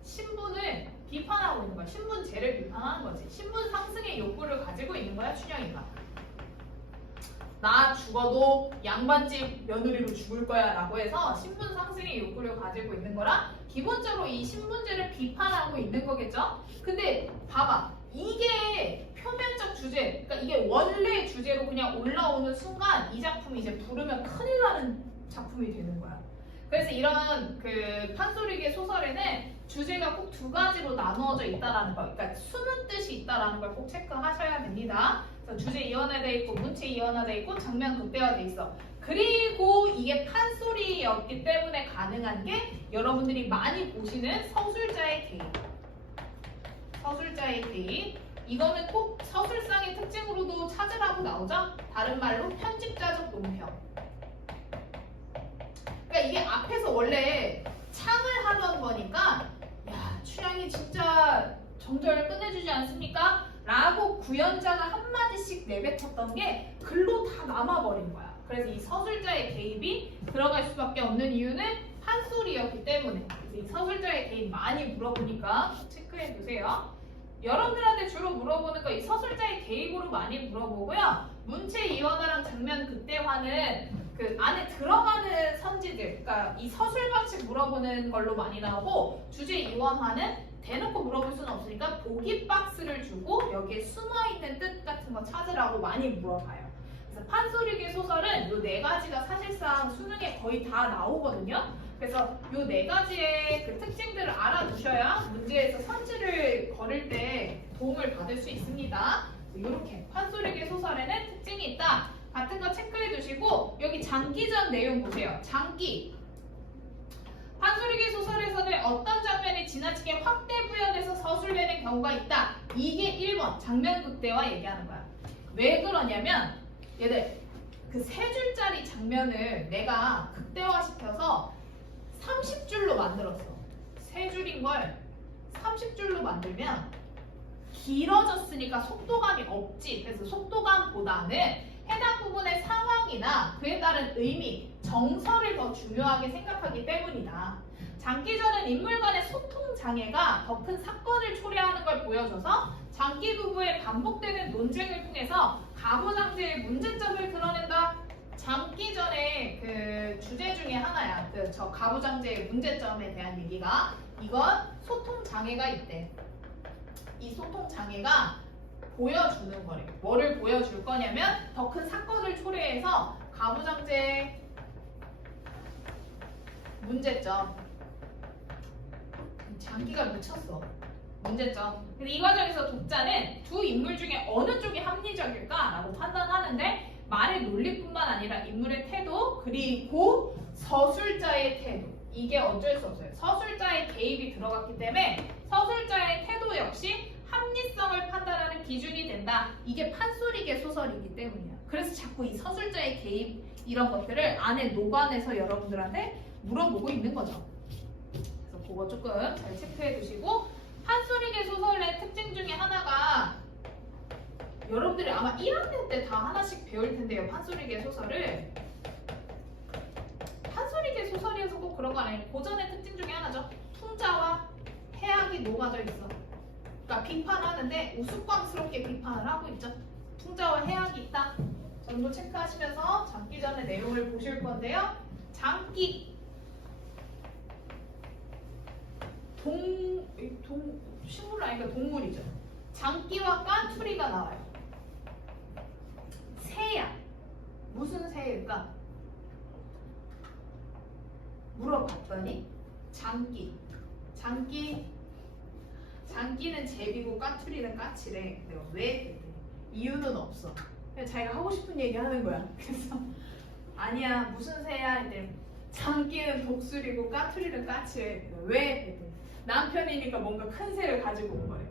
신분을 비판하고 있는 거야. 신분제를 비판하는 거지. 신분 상승의 욕구를 가지고 있는 거야 춘향이가. 나 죽어도 양반집 며느리로 죽을 거야 라고 해서 신분 상승의 욕구를 가지고 있는 거라 기본적으로 이 신분제를 비판하고 있는 거겠죠? 근데 봐봐, 이게 표면적 주제, 그러니까 이게 원래 주제로 그냥 올라오는 순간 이 작품이 이제 부르면 큰일 나는 작품이 되는 거야. 그래서 이런 그 판소리계 소설에는 주제가 꼭 두 가지로 나누어져 있다라는 거, 그러니까 숨은 뜻이 있다라는 걸 꼭 체크하셔야 됩니다. 그래서 주제 이원화돼 있고 문체 이원화돼 있고 장면 극대화돼 있어. 그리고 이게 판소리였기 때문에 가능한 게 여러분들이 많이 보시는 서술자의 개입. 서술자의 개입. 이거는 꼭 서술상의 특징으로도 찾으라고 나오죠. 다른 말로 편집자적 논평. 그러니까 이게 앞에서 원래 창을 하던 거니까 야 춘향이 진짜 정절 끝내주지 않습니까? 라고 구연자가 한마디씩 내뱉었던 게 글로 다 남아버린 거야. 그래서 이 서술자의 개입이 들어갈 수밖에 없는 이유는 판소리였기 때문에. 그래서 이 서술자의 개입 많이 물어보니까 체크해 두세요. 여러분들한테 주로 물어보는 거 이 서술자의 개입으로 많이 물어보고요. 문체 이원화랑 장면 극대화는 그 안에 들어가는 선지들, 그러니까 이 서술 방식 물어보는 걸로 많이 나오고, 주제 이원화는 대놓고 물어볼 수는 없으니까 보기 박스를 주고 여기에 숨어있는 뜻 같은 거 찾으라고 많이 물어봐요. 그래서 판소리계 소설은 이 네 가지가 사실상 수능에 거의 다 나오거든요. 그래서 이 네 가지의 그 특징들을 알아두셔야 문제에서 선지를 걸을 때 도움을 받을 수 있습니다. 이렇게 판소리계 소설에는 특징이 있다 같은 거 체크해 두시고, 여기 장기전 내용 보세요. 장기. 판소리계 소설에서는 어떤 장면이 지나치게 확대 부연해서 서술되는 경우가 있다. 이게 1번 장면 극대화 얘기하는 거야. 왜 그러냐면 얘들 그 3줄짜리 장면을 내가 극대화시켜서 30줄로 만들었어. 3줄인 걸 30줄로 만들면 길어졌으니까 속도감이 없지. 그래서 속도감보다는 해당 부분의 상황이나 그에 따른 의미, 정서를 더 중요하게 생각하기 때문이다. 장기전은 인물 간의 소통 장애가 더 큰 사건을 초래하는 걸 보여줘서 장기 부부의 반복되는 논쟁을 통해서 가부장제의 문제점을 드러낸다. 장기전의 그 주제 중에 하나야. 그 저 가부장제의 문제점에 대한 얘기가, 이건 소통 장애가 있대. 이 소통 장애가 보여주는 거래. 뭐를 보여줄 거냐면 더 큰 사건을 초래해서 가부장제 문제점. 장기가 묻혔어. 문제점. 근데 이 과정에서 독자는 두 인물 중에 어느 쪽이 합리적일까라고 판단하는데, 말의 논리뿐만 아니라 인물의 태도, 그리고 서술자의 태도, 이게 어쩔 수 없어요. 서술자의 개입이 들어갔기 때문에 서술자의 태도 역시 합리성을 판단하는 기준이 된다. 이게 판소리계 소설이기 때문이야. 그래서 자꾸 이 서술자의 개입 이런 것들을 안에 녹아내서 여러분들한테 물어보고 있는 거죠. 그래서 그거 조금 잘 체크해 두시고, 판소리계 소설의 특징 중에 하나가 여러분들이 아마 1학년 때 다 하나씩 배울 텐데요. 판소리계 소설을. 판소리계 소설이어서 꼭 그런 거 아니에요. 고전의 특징 중에 하나죠. 풍자와 해악이 녹아져 있어. 그러니까 비판하는데 우스꽝스럽게 비판을 하고 있죠. 풍자와 해악이 있다 정도 체크하시면서 장기 전의 내용을 보실 건데요. 장기 식물 아니까 동물이죠. 장기와 까투리가 나와요. 새야. 무슨 새일까? 물어봤더니 장기는 제비고 까투리는 까치래. 내가 왜? 이유는 없어. 그냥 자기가 하고 싶은 얘기 하는 거야. 그래서 아니야 무슨 새야? 했더니 장기는 독수리고 까투리는 까치래. 왜? 남편이니까 뭔가 큰 새를 가지고 온 거래.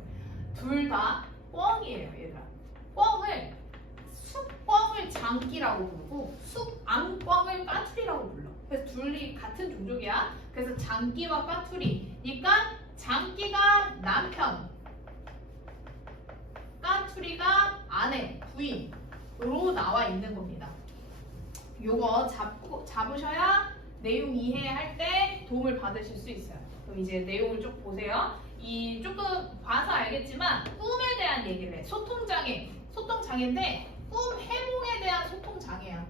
둘 다 꿩이에요, 얘들아. 꿩을 장기라고 부르고 숫암꿩을 까투리라고 불러. 그래서 둘이 같은 종족이야. 그래서 장기와 까투리니까 장기가 남편, 까투리가 아내, 부인으로 나와 있는 겁니다. 요거 잡으셔야 내용 이해할 때 도움을 받으실 수 있어요. 그럼 이제 내용을 쭉 보세요. 이 조금 봐서 알겠지만 꿈에 대한 얘기를 해. 소통장애인데 꿈 해몽에 대한 소통장애야.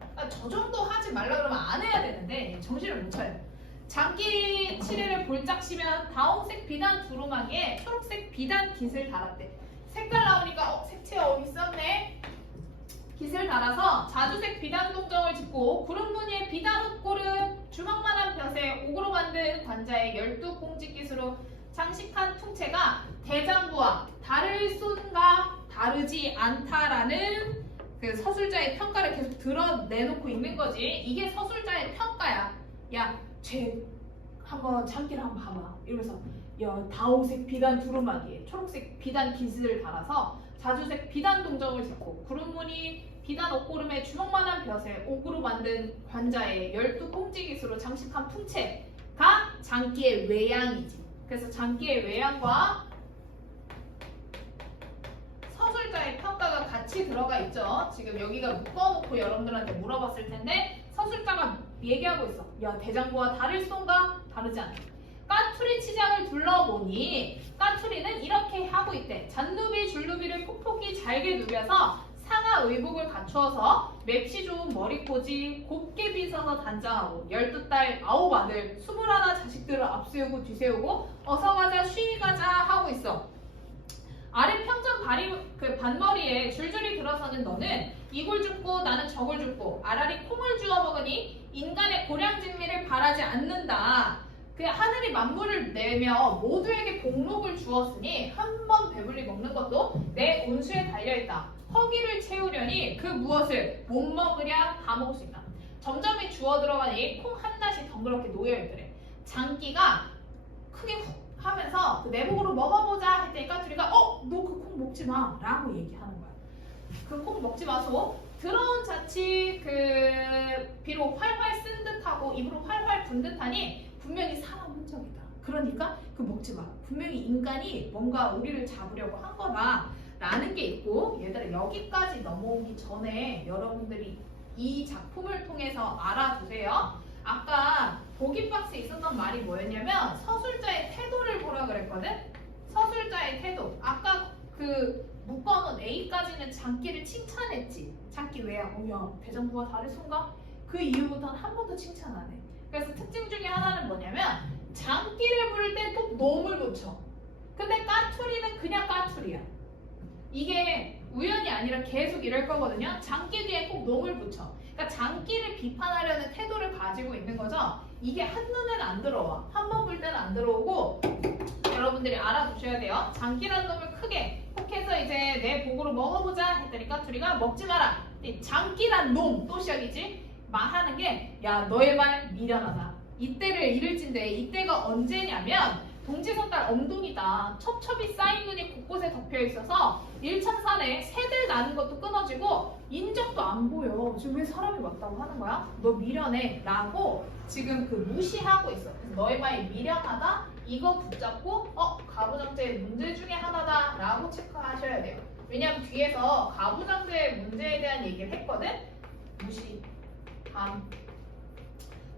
그러니까 저 정도 하지 말라 그러면 안 해야 되는데 정신을 못 차려. 장기 칠해를 볼짝 시면 다홍색 비단 두루마기에 초록색 비단 깃을 달았대. 색깔 나오니까 색채 있었네. 깃을 달아서 자주색 비단 동정을 짓고 구름 무늬의 비단 옷고름, 주먹만한 벼슬, 옥으로 만든 관자에 12공짓깃으로 장식한 퉁체가 대장부와 다를 손과 다르지 않다라는 그 서술자의 평가를 계속 드러내놓고 있는 거지. 이게 서술자의 평가야. 야, 쟤 한번 장기를 한번 봐봐. 이러면서 야, 다홍색 비단 두루마기에 초록색 비단 깃을 달아서 자주색 비단 동정을 짓고 구름무늬 비단 옷고름에 주먹만한 벼슬, 옥으로 만든 관자에 12공짓깃으로 장식한 풍채가 장기의 외양이지. 그래서 장기의 외양과 서술자의 평가가 같이 들어가 있죠. 지금 여기가 묶어놓고 여러분들한테 물어봤을 텐데 서술자가 얘기하고 있어. 야, 대장부와 다를 son가? 다르지 않아. 까투리 치장을 둘러보니 까투리는 이렇게 하고 있대. 잔누비 줄누비를 톡톡히 잘게 누벼서 상하 의복을 갖추어서 맵시 좋은 머리꼬지 곱게 빗어서 단장하고 12딸 9아들 21 자식들을 앞세우고 뒤세우고 어서 가자 쉬이 가자 하고 있어. 아래 평전 반머리에 줄줄이 들어서는 너는 이걸 줍고 나는 저걸 줍고 아라리 콩을 주워 먹으니 인간의 고량진미를 바라지 않는다. 그 하늘이 만물을 내며 모두에게 복록을 주었으니 한 번 배불리 먹는 것도 내 온수에 달려있다. 허기를 채우려니 그 무엇을 못 먹으랴 다 먹을 수 있다. 점점이 주워 들어가니 콩 한낱이 덩그렇게 놓여있더래. 장기가 크게 훅 하면서 그 내복으로 먹어보자 했더니 까투리가 너 그 콩 먹지 마 라고 얘기하는 거야. 그 콩 먹지 마소. 들어온 자칫 비록 활활 쓴 듯하고 입으로 활활 분 듯하니 분명히 사람 흔적이다. 그러니까 그 먹지 마. 분명히 인간이 뭔가 우리를 잡으려고 한 거다 라는 게 있고, 얘들아 여기까지 넘어오기 전에 여러분들이 이 작품을 통해서 알아두세요. 아까 보기 박스에 있었던 말이 뭐였냐면 서술자의 태도를 보라 그랬거든. 서술자의 태도. 아까 묶어놓은 A까지는 장기를 칭찬했지. 장기 왜야? 야 대장부와 다를 순가? 그 이후부터는 한 번도 칭찬 안 해. 그래서 특징 중에 하나는 뭐냐면 장기를 부를 때 꼭 놈을 붙여. 근데 까투리는 그냥 까투리야. 이게 우연이 아니라 계속 이럴 거거든요. 장기 뒤에 꼭 놈을 붙여. 그러니까 장기를 비판하려는 태도를 가지고 있는 거죠. 이게 한눈에는 안 들어와. 한 번 볼 때는 안 들어오고 여러분들이 알아두셔야 돼요. 장기라는 놈을 크게 혹해서 이제 내 복으로 먹어보자 했더니 까투리가 먹지 마라. 장기란 놈 또 시작이지. 말하는 게 야 너의 말 미련하다. 이때를 잃을진데 이때가 언제냐면 동지섣달 엄동이다. 첩첩이 쌓인 눈이 곳곳에 덮여 있어서 일창산에 새들 나는 것도 끊어지고 인적도 안 보여. 지금 왜 사람이 왔다고 하는 거야? 너 미련해 라고 지금 무시하고 있어. 그래서 너의 말이 미련하다 이거 붙잡고 가부장제의 문제 중에 하나다 라고 체크하셔야 돼요. 왜냐면 뒤에서 가부장제의 문제에 대한 얘기를 했거든. 무시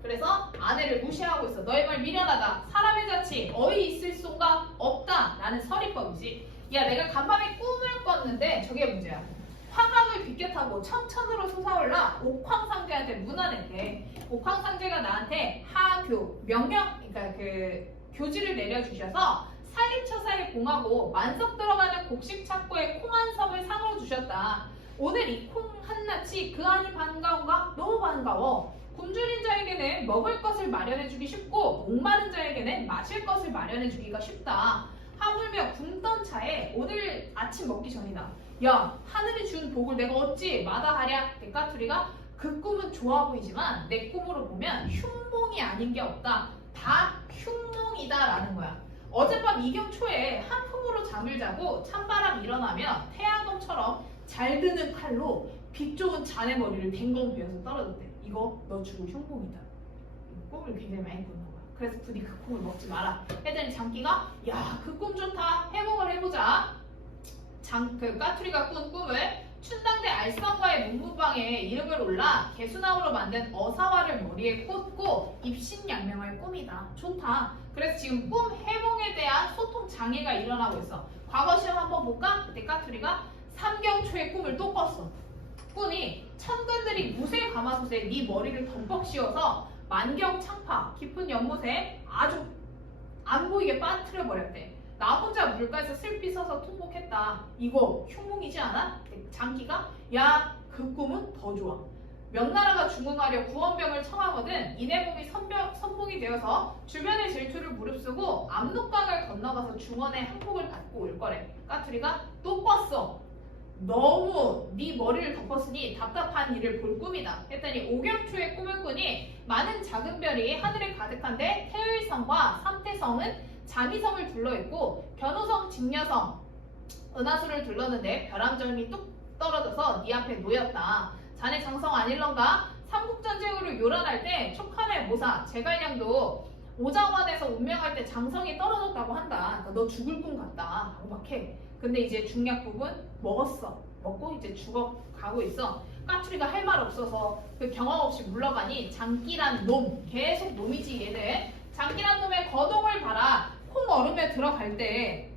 그래서 아내를 무시하고 있어. 너의 말 미련하다. 사람의 자치 어이 있을 수가 없다 라는 서리법이지. 야 내가 간밤에 꿈을 꿨는데 저게 문제야. 화강을 비껴타고 청천으로 솟아올라 옥황상제한테 문안했대. 옥황상제가 나한테 하교 명령 그러니까 교지를 내려주셔서 살림처사에 공하고 만석 들어가는 곡식 창고에 콩 한 섬을 상으로 주셨다. 오늘 이 콩 한낱이 그 안이 반가운가? 너무 반가워. 굶주린 자에게는 먹을 것을 마련해주기 쉽고 목마른 자에게는 마실 것을 마련해주기가 쉽다. 하물며 굶던 차에 오늘 아침 먹기 전이다. 야 하늘이 준 복을 내가 어찌 마다하랴. 까투리가 그 꿈은 좋아 보이지만 내 꿈으로 보면 흉몽이 아닌 게 없다. 다 흉몽이다 라는 거야. 어젯밤 이경 초에 한 품으로 잠을 자고 찬바람 일어나면 태양검처럼 잘 드는 칼로 빛 좋은 자네 머리를 댕공 베어서 떨어졌대. 이거 너 죽을 흉몽이다. 꿈을 굉장히 많이 꾸는 거야. 그래서 부디 그 꿈을 먹지 마라. 했더니 장기가 야 그 꿈 좋다. 해몽을 해보자. 까투리가 꾼 꿈을 춘당대 알성과의 문무방에 이름을 올라 개수나무로 만든 어사화를 머리에 꽂고 입신양명할 꿈이다. 좋다. 그래서 지금 꿈 해몽에 대한 소통 장애가 일어나고 있어. 과거 시험 한번 볼까? 그때 까투리가 삼경초의 꿈을 또 꿨어. 꿈이 천근들이 무쇠 가마솥에 네 머리를 덤벅 씌워서 만경창파 깊은 연못에 아주 안 보이게 빠뜨려 버렸대. 나 혼자 물가에서 슬피 서서 통곡했다. 이거 흉몽이지 않아? 장기가 야 그 꿈은 더 좋아. 명나라가 중흥하려 구원병을 청하거든 이내 몸이 선봉이 되어서 주변의 질투를 무릅쓰고 압록강을 건너가서 중원의 항복을 받고 올 거래. 까투리가 또 꿨어. 너무 네 머리를 덮었으니 답답한 일을 볼 꿈이다. 했더니 오경초의 꿈을 꾸니 많은 작은 별이 하늘에 가득한데 태의성과 삼태성은 자미성을 둘러있고 견호성, 직녀성, 은하수를 둘렀는데 벼랑절미 뚝 떨어져서 네 앞에 놓였다. 자네 장성 아닐런가? 삼국전쟁으로 요란할 때 촉한의 모사 제갈량도 오장원에서 운명할 때 장성이 떨어졌다고 한다. 그러니까 너 죽을 꿈 같다 라고 막 해. 근데 이제 중약 부분 먹었어. 먹고 이제 죽어가고 있어. 까투리가 할 말 없어서 그 경험 없이 물러가니 장기란 놈 계속 놈이지 얘들. 장기란 놈의 거동을 봐라. 콩 얼음에 들어갈 때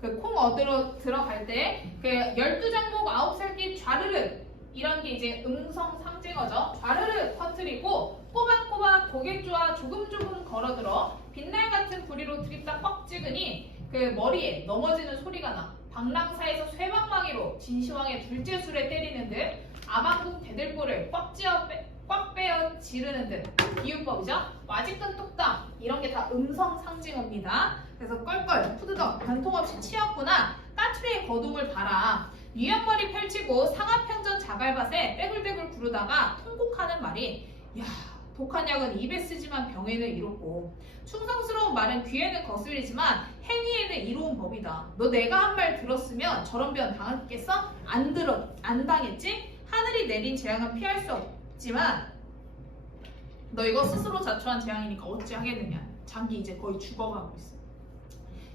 그 콩 얻으러 들어갈 때 그 12장목 9살기 좌르르 이런 게 이제 음성 상징어죠. 좌르르 터뜨리고 꼬박꼬박 고개 쪼아 조금조금 걸어들어 빛날 같은 부리로 들이다 뻑 찍으니 그 머리에 넘어지는 소리가 나. 방랑사에서 쇠방망이로 진시황의 둘째 술에 때리는 듯 아방궁 대들보를 꽉 빼어 지르는 듯 비유법이죠. 와지끈 뚝딱 이런 게 다 음성 상징어입니다. 그래서 껄껄 푸드덕 변통없이 치였구나. 까투리의 거동을 봐라. 유연머리 펼치고 상하평전 자갈밭에 떼굴떼굴 구르다가 통곡하는 말이 야 독한 약은 입에 쓰지만 병에는 이롭고 충성스러운 말은 귀에는 거슬리지만 행위에는 이로운 법이다. 너 내가 한 말 들었으면 저런 변 당했겠어? 안 당했지? 하늘이 내린 재앙은 피할 수 없지만 너 이거 스스로 자초한 재앙이니까 어찌 하겠느냐. 장기 이제 거의 죽어가고 있어.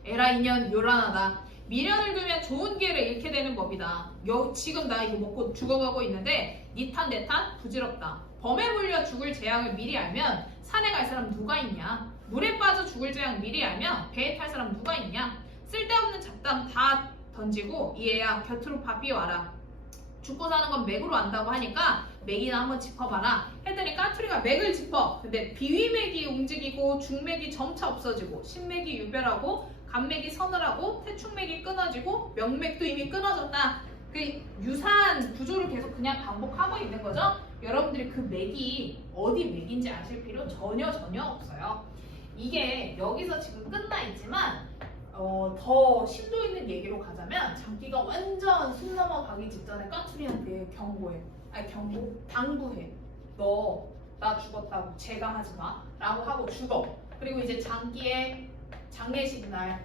에라 인연 요란하다. 미련을 두면 좋은 기회를 잃게 되는 법이다. 지금 나 이거 먹고 죽어가고 있는데 니 탄 내 탄 부질없다. 범에 물려 죽을 재앙을 미리 알면 산에 갈 사람 누가 있냐. 물에 빠져 죽을 재앙 미리 알면 배에 탈 사람 누가 있냐. 쓸데없는 잡담 다 던지고 이 애야 곁으로 밥이 와라. 죽고 사는 건 맥으로 안다고 하니까 맥이나 한번 짚어봐라 했더니 까투리가 맥을 짚어. 근데 비위맥이 움직이고 중맥이 점차 없어지고 신맥이 유별하고 간맥이 서늘하고 태충맥이 끊어지고 명맥도 이미 끊어졌다. 그 유사한 구조를 계속 그냥 반복하고 있는 거죠. 여러분들이 그 맥이 어디 맥인지 아실 필요 전혀 없어요. 이게 여기서 지금 끝나 있지만 더 심도 있는 얘기로 가자면 장기가 완전 숨 넘어가기 직전에 까투리한테 당부해. 너 나 죽었다고 제가 하지 마 라고 하고 죽어. 그리고 이제 장기의 장례식 날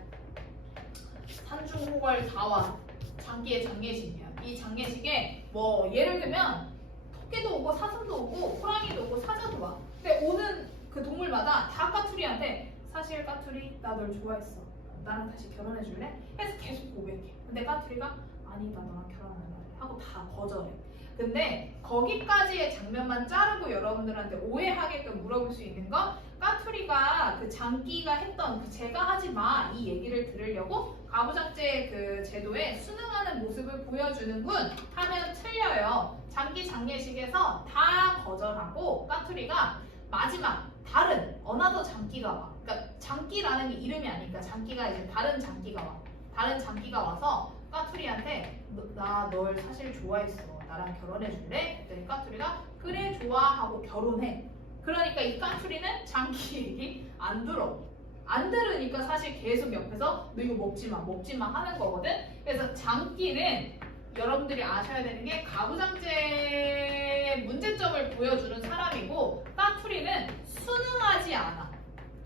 산중호걸 다와 장기의 장례식이야. 이 장례식에 뭐 예를 들면 토끼도 오고 사슴도 오고 호랑이도 오고 사자도 와. 근데 오는 그 동물마다 다 까투리한테 사실 까투리 나 널 좋아했어. 나랑 다시 결혼해 줄래? 해서 계속 고백해. 근데 까투리가 아니다 너랑 결혼 안 할래 하고 다 거절해. 근데 거기까지의 장면만 자르고 여러분들한테 오해하게끔 물어볼 수 있는 건 까투리가 그 장기가 했던 그 제가 하지 마 이 얘기를 들으려고 가부장제 그 제도에 순응하는 모습을 보여주는군 하면 틀려요. 장기 장례식에서 다 거절하고 까투리가 마지막 다른 어나더 장기가 와. 그러니까 장기라는 게 이름이 아니니까 장기가 이제 다른 장기가 와. 다른 장기가 와서 까투리한테 나 널 사실 좋아했어. 나랑 결혼해 줄래? 그랬더니 까투리가 그래 좋아 하고 결혼해. 그러니까 이 까투리는 장기 얘기 안 들어. 안 들으니까 사실 계속 옆에서 너 이거 먹지 마 하는 거거든. 그래서 장기는 여러분들이 아셔야 되는 게 가부장제 문제점을 보여주는 사람이고 까투리는 순응하지 않아.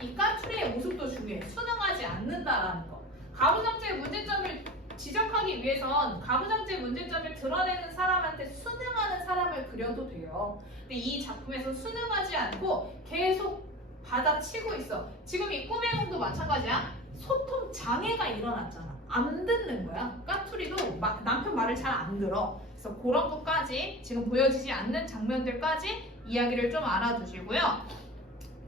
이 까투리의 모습도 중요해. 순응하지 않는다라는 거. 가부장제의 문제점을 지적하기 위해선 가부장제 문제점을 드러내는 사람한테 순응하는 사람을 그려도 돼요. 근데 이 작품에서 순응하지 않고 계속 받아치고 있어. 지금 이 꿈의 공도 마찬가지야. 소통 장애가 일어났잖아. 안 듣는 거야. 까투리도 남편 말을 잘 안 들어. 그래서 그런 것까지 지금 보여지지 않는 장면들까지 이야기를 좀 알아두시고요.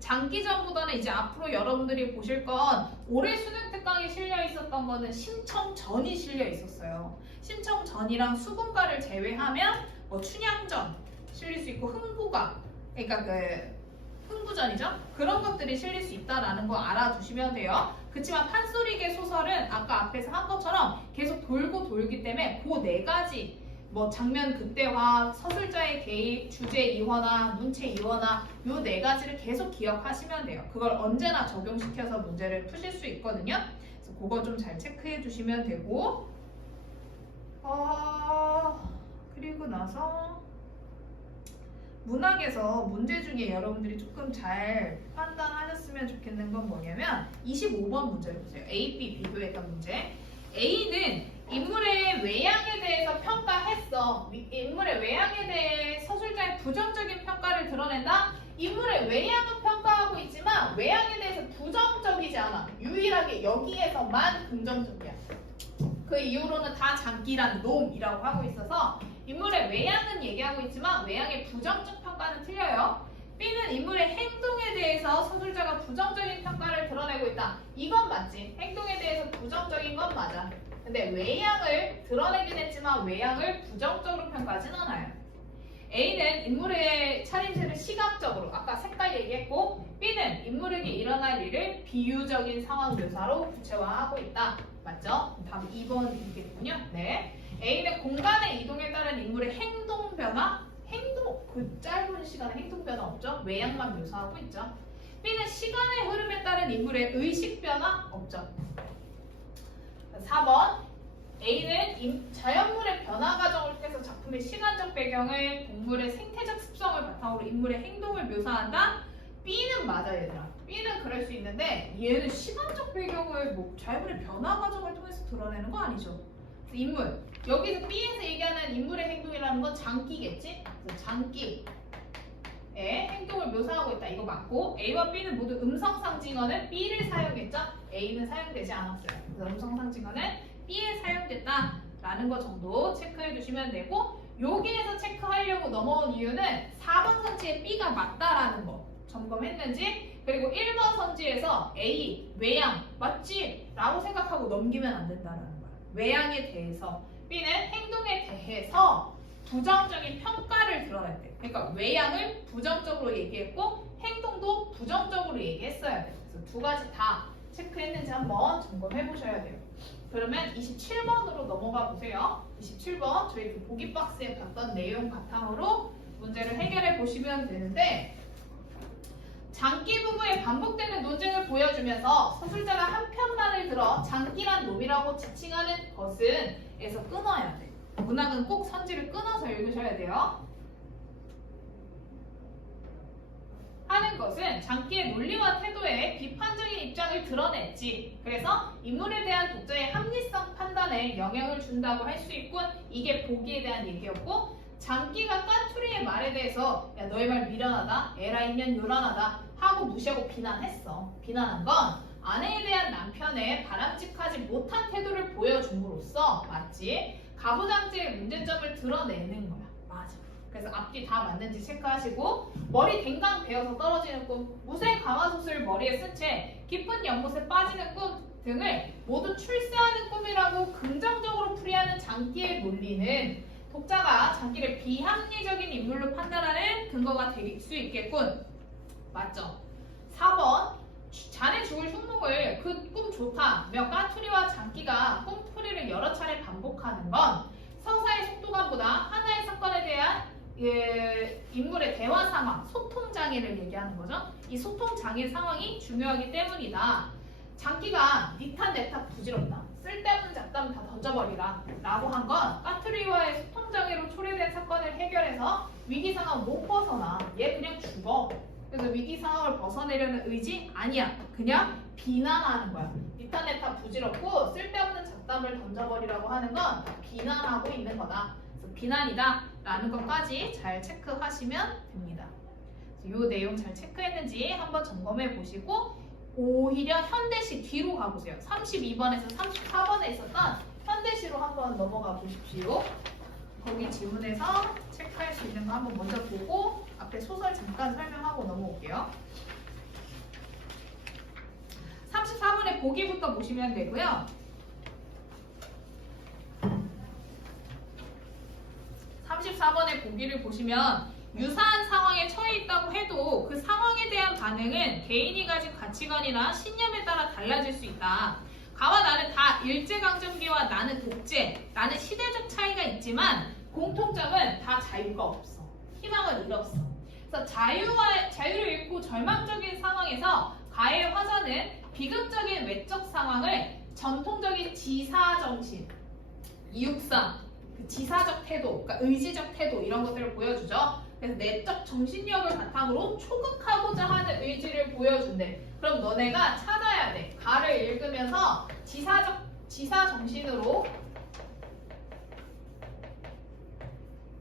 장기전보다는 이제 앞으로 여러분들이 보실 건 올해 수능 특강에 실려 있었던 거는 심청전이 실려 있었어요. 심청전이랑 수분가를 제외하면 뭐 춘향전 실릴 수 있고 흥부가 그러니까 그 흥부전이죠. 그런 것들이 실릴 수 있다라는 거 알아두시면 돼요. 그렇지만 판소리계 소설은 아까 앞에서 한 것처럼 계속 돌고 돌기 때문에 그 네 가지 뭐 장면 극대화, 서술자의 개입, 주제 이원화, 문체 이원화 요 네 가지를 계속 기억하시면 돼요. 그걸 언제나 적용시켜서 문제를 푸실 수 있거든요. 그래서 그거 좀 잘 체크해 주시면 되고 그리고 나서 문학에서 문제 중에 여러분들이 조금 잘 판단하셨으면 좋겠는 건 뭐냐면 25번 문제를 보세요. A, B 비교했던 문제. A는 인물의 외양에 대해서 평가했어. 인물의 외양에 대해 서술자의 부정적인 평가를 드러낸다. 인물의 외양은 평가하고 있지만 외양에 대해서 부정적이지 않아. 유일하게 여기에서만 긍정적이야. 그 이후로는 다 장기란 놈이라고 하고 있어서 인물의 외양은 얘기하고 있지만 외양의 부정적 평가는 틀려요. B는 인물의 행동에 대해서 서술자가 부정적인 평가를 드러내고 있다. 이건 맞지. 행동에 대해서 부정적인 건 맞아. 근데 외양을 드러내긴 했지만 외양을 부정적으로 평가하진 않아요. A는 인물의 차림새를 시각적으로 아까 색깔 얘기했고 B는 인물에게 일어날 일을 비유적인 상황 묘사로 구체화하고 있다. 맞죠? 답 2번이겠군요. 네. A는 공간의 이동에 따른 인물의 행동 변화 그 짧은 시간에 행동 변화 없죠? 외양만 묘사하고 있죠. B는 시간의 흐름에 따른 인물의 의식 변화 없죠. 4번 A는 자연물의 변화 과정을 통해서 작품의 시간적 배경을 동물의 생태적 습성을 바탕으로 인물의 행동을 묘사한다. B는 맞아 얘들아. B는 그럴 수 있는데 얘는 시간적 배경을 뭐 자연물의 변화 과정을 통해서 드러내는 거 아니죠. 인물 여기서 B에서 얘기하는 인물의 행동이라는 건 장기겠지? 장기의 행동을 묘사하고 있다. 이거 맞고 A와 B는 모두 음성상징어는 B를 사용했죠? A는 사용되지 않았어요. 그래서 음성상징어는 B에 사용됐다라는 거 정도 체크해 주시면 되고 여기에서 체크하려고 넘어온 이유는 4번 선지에 B가 맞다라는 거 점검했는지 그리고 1번 선지에서 A, 외양 맞지? 라고 생각하고 넘기면 안 된다라는 거야. 외양에 대해서 B는 행동에 대해서 부정적인 평가를 드러낼 때 그러니까 외양을 부정적으로 얘기했고 행동도 부정적으로 얘기했어야 돼요. 그래서 두 가지 다 체크했는지 한번 점검해 보셔야 돼요. 그러면 27번으로 넘어가 보세요. 27번 저희 그 보기 박스에 봤던 내용 바탕으로 문제를 해결해 보시면 되는데 장기 부부의 반복되는 논쟁을 보여주면서 서술자가 한 편만을 들어 장기란 놈이라고 지칭하는 것은 에서 끊어야 돼. 문학은 꼭 선지를 끊어서 읽으셔야 돼요. 하는 것은 장기의 논리와 태도에 비판적인 입장을 드러냈지. 그래서 인물에 대한 독자의 합리성 판단에 영향을 준다고 할 수 있고 이게 보기에 대한 얘기였고 장기가 까투리의 말에 대해서 야 너의 말 미련하다, 에라이면 요란하다 하고 무시하고 비난했어. 비난한 건 아내에 대한 남편의 바람직하지 못한 태도를 보여줌으로써 맞지? 가부장제의 문제점을 드러내는 거야. 맞아. 그래서 앞뒤 다 맞는지 체크하시고 머리 댕강 베어서 떨어지는 꿈, 무쇠 가마솥을 머리에 쓴 채 깊은 연못에 빠지는 꿈 등을 모두 출세하는 꿈이라고 긍정적으로 풀이하는 장기의 논리는 독자가 장기를 비합리적인 인물로 판단하는 근거가 될 수 있겠군. 맞죠? 4번 자네 죽을 흉목을 그 꿈 좋다며 까투리와 장기가 꿈풀이를 여러 차례 반복하는 건 서사의 속도감보다 하나의 사건에 대한 인물의 대화 상황, 소통 장애를 얘기하는 거죠. 이 소통 장애 상황이 중요하기 때문이다. 장기가 니탄 내탓 부질없다. 쓸데없는 잡담 다 던져버리라 라고 한 건 까투리와의 소통 장애로 초래된 사건을 해결해서 위기 상황 못 벗어나. 얘 그냥 죽어. 그래서 위기 상황을 벗어내려는 의지 아니야. 그냥 비난하는 거야. 니탄 내탓 부질없고 쓸데없는 잡담을 던져버리라고 하는 건 비난하고 있는 거다. 그래서 비난이다 라는 것까지 잘 체크하시면 됩니다. 이 내용 잘 체크했는지 한번 점검해 보시고 오히려 현대시 뒤로 가보세요. 32번에서 34번에 있었던 현대시로 한번 넘어가 보십시오. 거기 지문에서 체크할 수 있는 거 한번 먼저 보고 앞에 소설 잠깐 설명하고 넘어올게요. 34번에 보기부터 보시면 되고요. 34번의 보기를 보시면 유사한 상황에 처해 있다고 해도 그 상황에 대한 반응은 개인이 가진 가치관이나 신념에 따라 달라질 수 있다. 가와 나는 다 일제강점기와 나는 독재, 나는 시대적 차이가 있지만 공통점은 다 자유가 없어. 희망을 잃었어. 그래서 자유를 잃고 절망적인 상황에서 가의 화자는 비극적인 외적 상황을 전통적인 지사정신, 이육상, 그 지사적 태도, 그러니까 의지적 태도 이런 것들을 보여주죠. 그래서 내적 정신력을 바탕으로 초극하고자 하는 의지를 보여준대. 그럼 너네가 찾아야 돼. 가를 읽으면서 지사 정신으로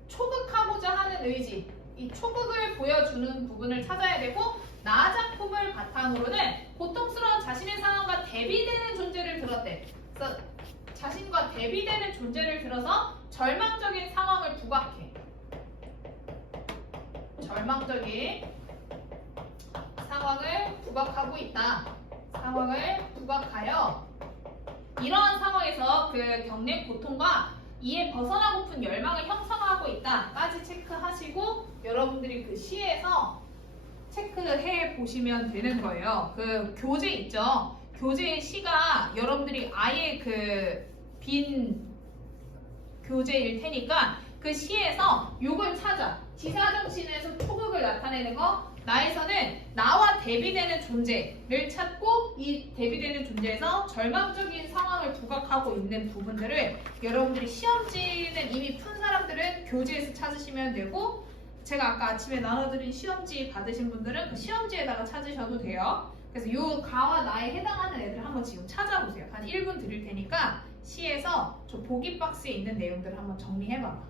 초극하고자 하는 의지, 이 초극을 보여주는 부분을 찾아야 되고 나 작품을 바탕으로는 고통스러운 자신의 상황과 대비되는 존재를 들었대. 그래서 자신과 대비되는 존재를 들어서 절망적인 상황을 부각해. 절망적인 상황을 부각하고 있다. 상황을 부각하여 이러한 상황에서 그 겪는 고통과 이에 벗어나고픈 열망을 형성하고 있다까지 체크하시고 여러분들이 그 시에서 체크해 보시면 되는 거예요. 그 교재 있죠? 교재의 시가 여러분들이 아예 그 빈 교재일 테니까 그 시에서 요걸 찾아. 지사정신에서 초극을 나타내는 거, 나에서는 나와 대비되는 존재를 찾고 이 대비되는 존재에서 절망적인 상황을 부각하고 있는 부분들을 여러분들이 시험지는 이미 푼 사람들은 교재에서 찾으시면 되고 제가 아까 아침에 나눠드린 시험지 받으신 분들은 그 시험지에다가 찾으셔도 돼요. 그래서 요 가와 나에 해당하는 애들 한번 지금 찾아보세요. 한 1분 드릴 테니까 시에서 저 보기 박스에 있는 내용들을 한번 정리해봐봐.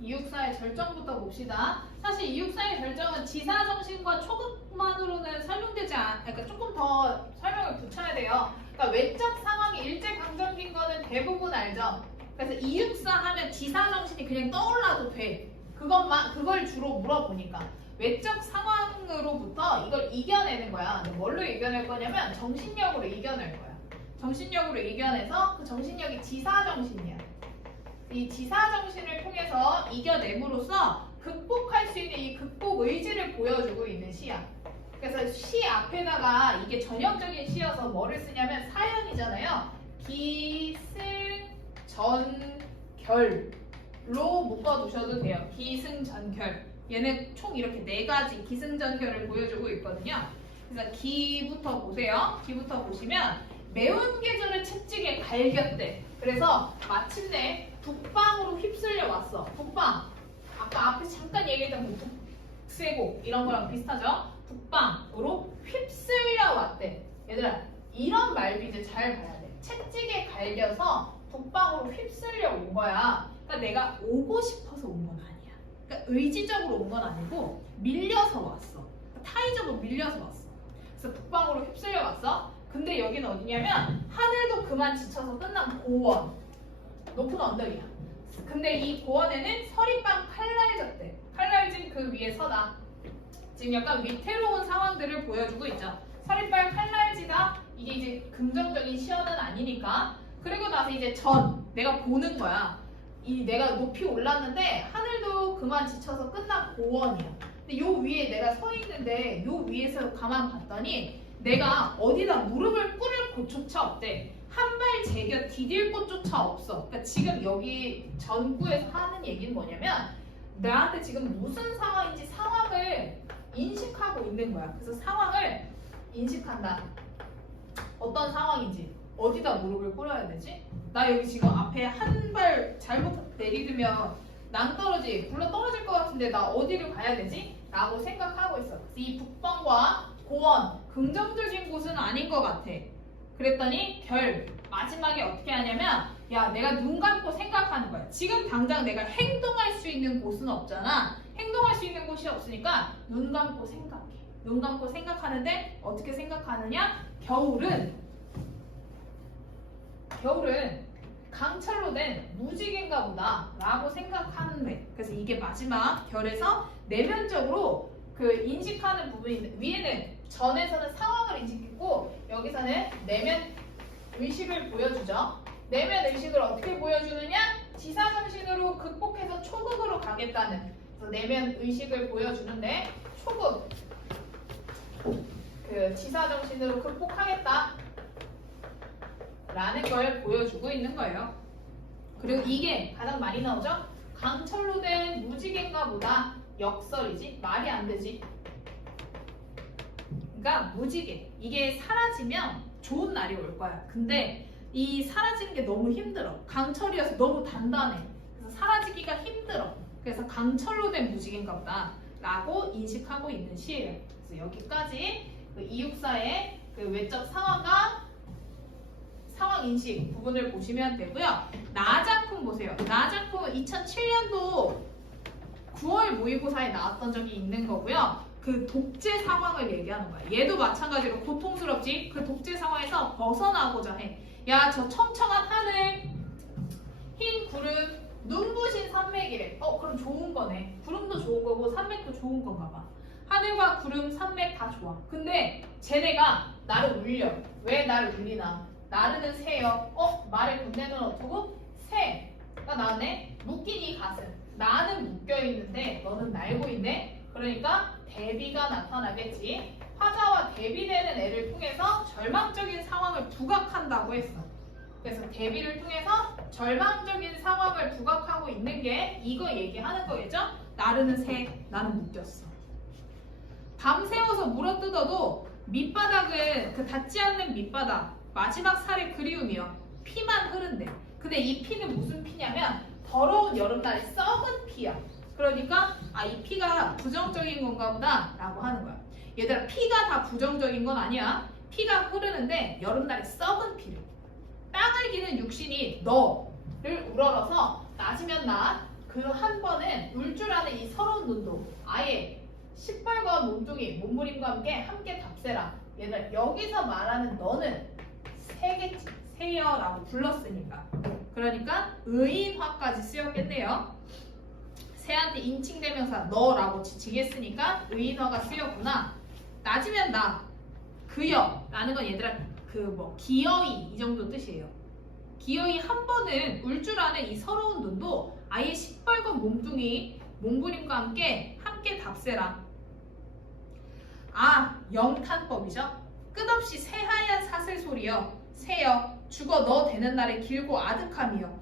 이육사의 절정부터 봅시다. 사실 이육사의 절정은 지사정신과 초극만으로는 설명되지 그러니까 조금 더 설명을 붙여야 돼요. 그러니까 외적 상황이 일제강점기인 거는 대부분 알죠. 그래서 이육사 하면 지사정신이 그냥 떠올라도 돼. 그걸 주로 물어보니까 외적 상황으로부터 이걸 이겨내는 거야. 뭘로 이겨낼 거냐면 정신력으로 이겨낼 거야. 정신력으로 이겨내서 그 정신력이 지사정신이야. 이 지사정신을 통해서 이겨냄으로써 극복할 수 있는 이 극복 의지를 보여주고 있는 시야. 그래서 시 앞에다가 이게 전형적인 시여서 뭐를 쓰냐면 사연이잖아요. 기승전결로 묶어두셔도 돼요. 기승전결. 얘는 총 이렇게 4가지 기승전결을 보여주고 있거든요. 그래서 기부터 보세요. 기부터 보시면 매운 계절을 채찍에 갈겼대. 그래서 마침내 북방으로 휩쓸려 왔어. 북방. 아까 앞에 잠깐 얘기했던 그 북세곡 이런 거랑 비슷하죠? 북방으로 휩쓸려 왔대. 얘들아, 이런 말도 이제 잘 봐야 돼. 채찍에 갈겨서 북방으로 휩쓸려 온 거야. 그러니까 내가 오고 싶어서 온 건 아니야. 그러니까 의지적으로 온 건 아니고 밀려서 왔어. 타의적으로 밀려서 왔어. 그래서 북방으로 휩쓸려 왔어. 근데 여기는 어디냐면 하늘도 그만 지쳐서 끝난 고원. 높은 언덕이야. 근데 이 고원에는 서리빵 칼날졌대. 칼날진 그 위에 서다. 지금 약간 위태로운 상황들을 보여주고 있죠. 서리빵 칼날지다. 이게 이제 긍정적인 시연은 아니니까. 그리고 나서 이제 내가 보는 거야. 내가 높이 올랐는데 하늘도 그만 지쳐서 끝난 고원이야. 근데 요 위에 내가 서 있는데 요 위에서 가만 봤더니 내가 어디다 무릎을 꿇을 곳조차 없대. 한 발 제겨 디딜 곳조차 없어. 그러니까 지금 여기 전구에서 하는 얘기는 뭐냐면 나한테 지금 무슨 상황인지 상황을 인식하고 있는 거야. 그래서 상황을 인식한다. 어떤 상황인지 어디다 무릎을 꿇어야 되지? 나 여기 지금 앞에 한 발 잘못 내리면 낭떠러지 굴러 떨어질 것 같은데 나 어디를 가야 되지? 라고 생각하고 있어. 그래서 이 북방과 고원 긍정적인 곳은 아닌 것 같아. 그랬더니 마지막에 어떻게 하냐면 야, 내가 눈 감고 생각하는 거야. 지금 당장 내가 행동할 수 있는 곳은 없잖아. 행동할 수 있는 곳이 없으니까 눈 감고 생각해. 눈 감고 생각하는데 어떻게 생각하느냐? 겨울은 강철로 된 무지개인가 보다 라고 생각하는데, 그래서 이게 마지막 결에서 내면적으로 그 인식하는 부분인데, 위에는 전에서는 상황을 인식했고 여기서는 내면 의식을 보여주죠. 내면 의식을 어떻게 보여주느냐? 지사정신으로 극복해서 초극으로 가겠다는, 그래서 내면 의식을 보여주는데 초극, 그 지사정신으로 극복하겠다 라는 걸 보여주고 있는 거예요. 그리고 이게 가장 많이 나오죠? 강철로 된 무지개인가 보다. 역설이지? 말이 안 되지. 그러니까 무지개, 이게 사라지면 좋은 날이 올 거야. 근데 이 사라지는 게 너무 힘들어. 강철이어서 너무 단단해. 그래서 사라지기가 힘들어. 그래서 강철로 된 무지개인가 보다 라고 인식하고 있는 시예요. 그래서 여기까지 그 264의 그 외적 상황과 상황 인식 부분을 보시면 되고요. 나 작품 보세요. 나 작품은 2007년도 9월 모의고사에 나왔던 적이 있는 거고요. 그 독재 상황을 얘기하는 거야. 얘도 마찬가지로 고통스럽지? 그 독재 상황에서 벗어나고자 해. 야, 저 청청한 하늘, 흰 구름, 눈부신 산맥이래. 그럼 좋은 거네. 구름도 좋은 거고 산맥도 좋은 건가 봐. 하늘과 구름, 산맥 다 좋아. 근데 쟤네가 나를 울려. 왜 나를 울리나? 나르는 새요. 말의 본내는 어떻고? 새가 나네. 묶인 이 가슴. 나는 묶여있는데 너는 날고 있네. 그러니까 대비가 나타나겠지. 화자와 대비되는 애를 통해서 절망적인 상황을 부각한다고 했어. 그래서 대비를 통해서 절망적인 상황을 부각하고 있는 게 이거 얘기하는 거겠죠? 나르는 새, 나는 묶였어. 밤새워서 물어뜯어도 밑바닥은 그 닿지 않는 밑바닥, 마지막 살의 그리움이요. 피만 흐른대. 근데 이 피는 무슨 피냐면 더러운 여름날에 썩은 피야. 그러니까 이 피가 부정적인 건가 보다 라고 하는 거야. 얘들아, 피가 다 부정적인 건 아니야. 피가 흐르는데 여름날에 썩은 피를. 땅을 기는 육신이 너를 우러러서 낮이면 낮, 그 한 번은 울 줄 아는 이 서러운 눈도 아예 시뻘건 몸뚱이 몸부림과 함께 답세라. 얘들아, 여기서 말하는 너는 새겠지. 새여라고 불렀으니까. 그러니까 의인화까지 쓰였겠네요. 새한테 인칭대명사 너라고 지칭했으니까 의인화가 쓰였구나. 낮이면 나, 그여라는 건 얘들아 기어이 이 정도 뜻이에요. 기어이 한 번은 울 줄 아는 이 서러운 눈도 아예 시뻘건 몸뚱이 몸부림과 함께 답세라. 영탄법이죠. 끝없이 새하얀 사슬소리여 새여 죽어 너 되는 날에 길고 아득함이여.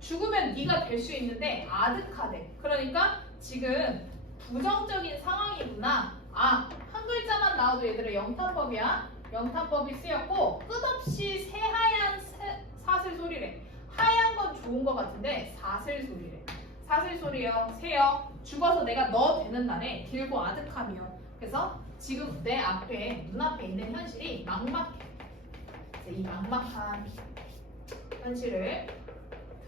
죽으면 네가 될 수 있는데 아득하대. 그러니까 지금 부정적인 상황이구나. 한 글자만 나와도 얘들아 영탄법이야. 영탄법이 쓰였고 끝없이 새하얀 사슬소리래. 하얀 건 좋은 것 같은데 사슬소리래. 사슬소리여 새여 죽어서 내가 너 되는 날에 길고 아득함이여. 그래서 지금 내 앞에 눈앞에 있는 현실이 막막해. 이 막막한 현실을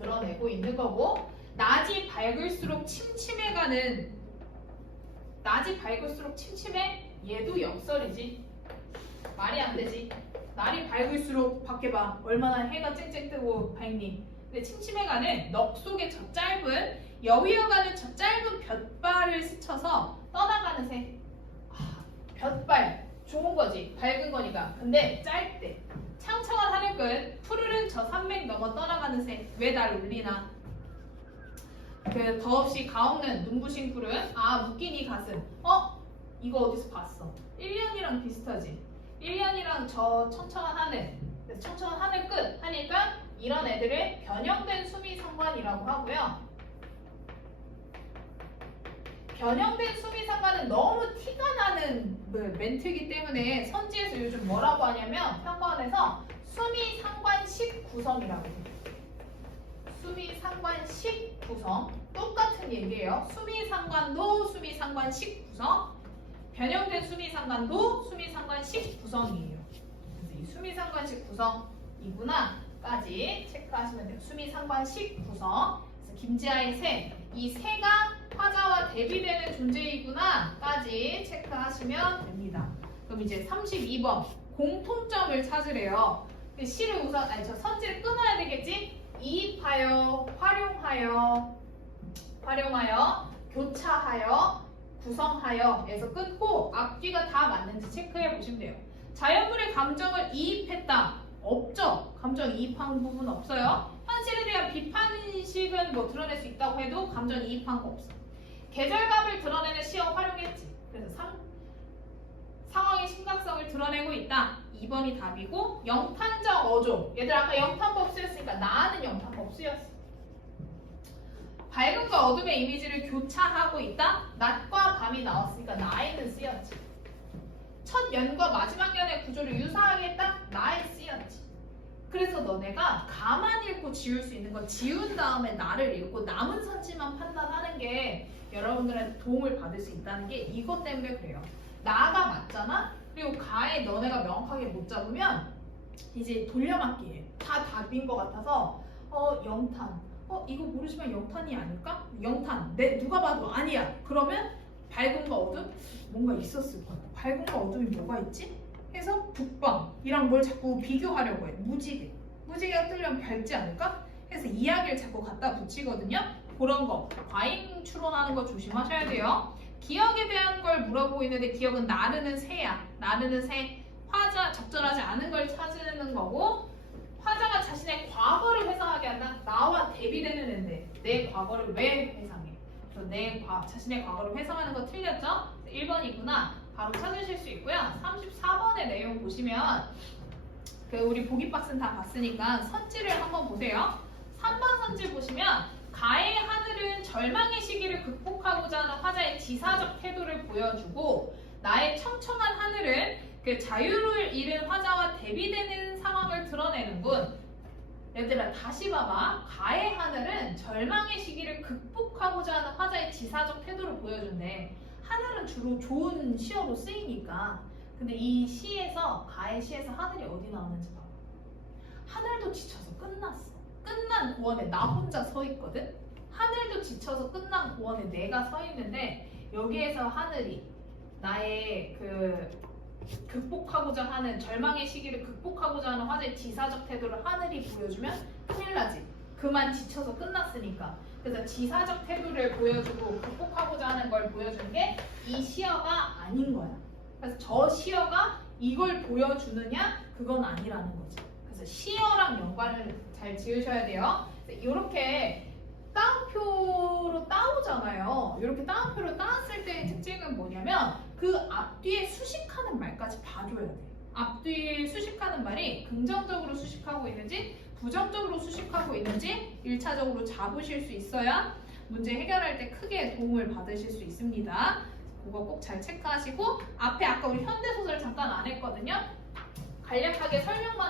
드러내고 있는 거고, 낮이 밝을수록 침침해가는, 낮이 밝을수록 침침해? 얘도 역설이지. 말이 안 되지. 날이 밝을수록 밖에 봐. 얼마나 해가 쨍쨍 뜨고 밝니. 근데 침침해가는 넋 속의 저 짧은, 여위어가는 저 짧은 볏발을 스쳐서 떠나가는 새. 볏발 좋은 거지. 밝은 거니까. 근데 짧대. 창청한 하늘끝, 푸르른 저 산맥 넘어 떠나가는 새. 왜 날 울리나? 그 더없이 가없는 눈부신 푸른, 묶인 이 가슴. 이거 어디서 봤어? 1년이랑 비슷하지? 1년이랑 저 청청한 하늘. 청청한 하늘 끝 하니까 이런 애들을 변형된 수미상관이라고 하고요. 변형된 수미상관은 너무 티가 나는 멘트이기 때문에 선지에서 요즘 뭐라고 하냐면 평가원에서 수미상관식 구성이라고 해요. 수미상관식 구성 똑같은 얘기예요. 수미상관도 수미상관식 구성, 변형된 수미상관도 수미상관식 구성이에요. 그래서 이 수미상관식 구성이구나까지 체크하시면 돼요. 수미상관식 구성. 그래서 김지아의 새, 이 새가 화자와 대비되는 존재이구나까지 체크하시면 됩니다. 그럼 이제 32번 공통점을 찾으래요. 시를 우선 저 선지를 끊어야 되겠지? 조차하여, 활용하여, 교차하여, 구성하여에서 끊고 앞뒤가 다 맞는지 체크해 보시면 돼요. 자연물의 감정을 이입했다. 없죠. 감정 이입한 부분 없어요. 현실에 대한 비판의식은 뭐 드러낼 수 있다고 해도 감정 이입한 거 없어. 계절감을 드러내는 시어 활용했지. 그래서 상황의 심각성을 드러내고 있다. 2번이 답이고 영탄적 어조. 얘들 아까 영탄법 쓰였으니까 나는 영탄법 쓰였어. 밝음과 어둠의 이미지를 교차하고 있다. 낮과 밤이 나왔으니까 나에는 쓰였지. 첫 연과 마지막 연의 구조를 유사하게 했다. 나에 쓰였지. 그래서 너네가 가만히 읽고 지울 수 있는 건 지운 다음에 나를 읽고 남은 선지만 판단하는 게 여러분들한테 도움을 받을 수 있다는 게 이것 때문에 그래요. 나가 맞잖아? 그리고 가에 너네가 명확하게 못 잡으면 이제 돌려막기에 다 답인 것 같아서 영탄 이거 모르지만 영탄이 아닐까? 영탄 누가 봐도 아니야. 그러면 밝음과 어둠? 뭔가 있었을 거야. 밝음과 어둠이 뭐가 있지? 해서 북방이랑 뭘 자꾸 비교하려고 해. 무지개가 뜨려면 밝지 않을까? 해서 이야기를 자꾸 갖다 붙이거든요. 그런 거 과잉 추론하는 거 조심하셔야 돼요. 기억에 대한 걸 물어보고 있는데 기억은 나르는 새야. 나르는 새. 화자 적절하지 않은 걸 찾는 거고 화자가 자신의 과거를 회상하게 한다. 나와 대비되는 애인데 내 과거를 왜 회상해? 그래서 자신의 과거를 회상하는 거 틀렸죠? 1번이구나. 바로 찾으실 수 있고요. 34번의 내용 보시면 우리 보기 박스는 다 봤으니까 선지를 한번 보세요. 3번 선지 보시면 가의 하늘은 절망의 시기를 극복하고자 하는 화자의 지사적 태도를 보여주고 나의 청청한 하늘은 그 자유를 잃은 화자와 대비되는 상황을 드러내는군. 얘들아 다시 봐봐. 가의 하늘은 절망의 시기를 극복하고자 하는 화자의 지사적 태도를 보여준대. 하늘은 주로 좋은 시어로 쓰이니까. 근데 이 시에서 가의 시에서 하늘이 어디 나오는지 봐봐. 하늘도 지쳐서 끝났어. 끝난 고원에 나 혼자 서 있거든. 하늘도 지쳐서 끝난 고원에 내가 서 있는데 여기에서 하늘이 나의 극복하고자 하는 절망의 시기를 극복하고자 하는 화제의 지사적 태도를 하늘이 보여주면 큰일 나지. 그만 지쳐서 끝났으니까. 그래서 지사적 태도를 보여주고 극복하고자 하는 걸 보여준 게 이 시어가 아닌 거야. 그래서 저 시어가 이걸 보여주느냐? 그건 아니라는 거지. 그래서 시어랑 연관을 잘 지으셔야 돼요. 이렇게 따옴표로 따오잖아요. 이렇게 따옴표로 따왔을 때의 특징은 뭐냐면 그 앞뒤에 수식하는 말까지 봐줘야 돼. 앞뒤에 수식하는 말이 긍정적으로 수식하고 있는지 부정적으로 수식하고 있는지 1차적으로 잡으실 수 있어야 문제 해결할 때 크게 도움을 받으실 수 있습니다. 그거 꼭 잘 체크하시고 앞에 아까 우리 현대소설 잠깐 안 했거든요. 간략하게 설명만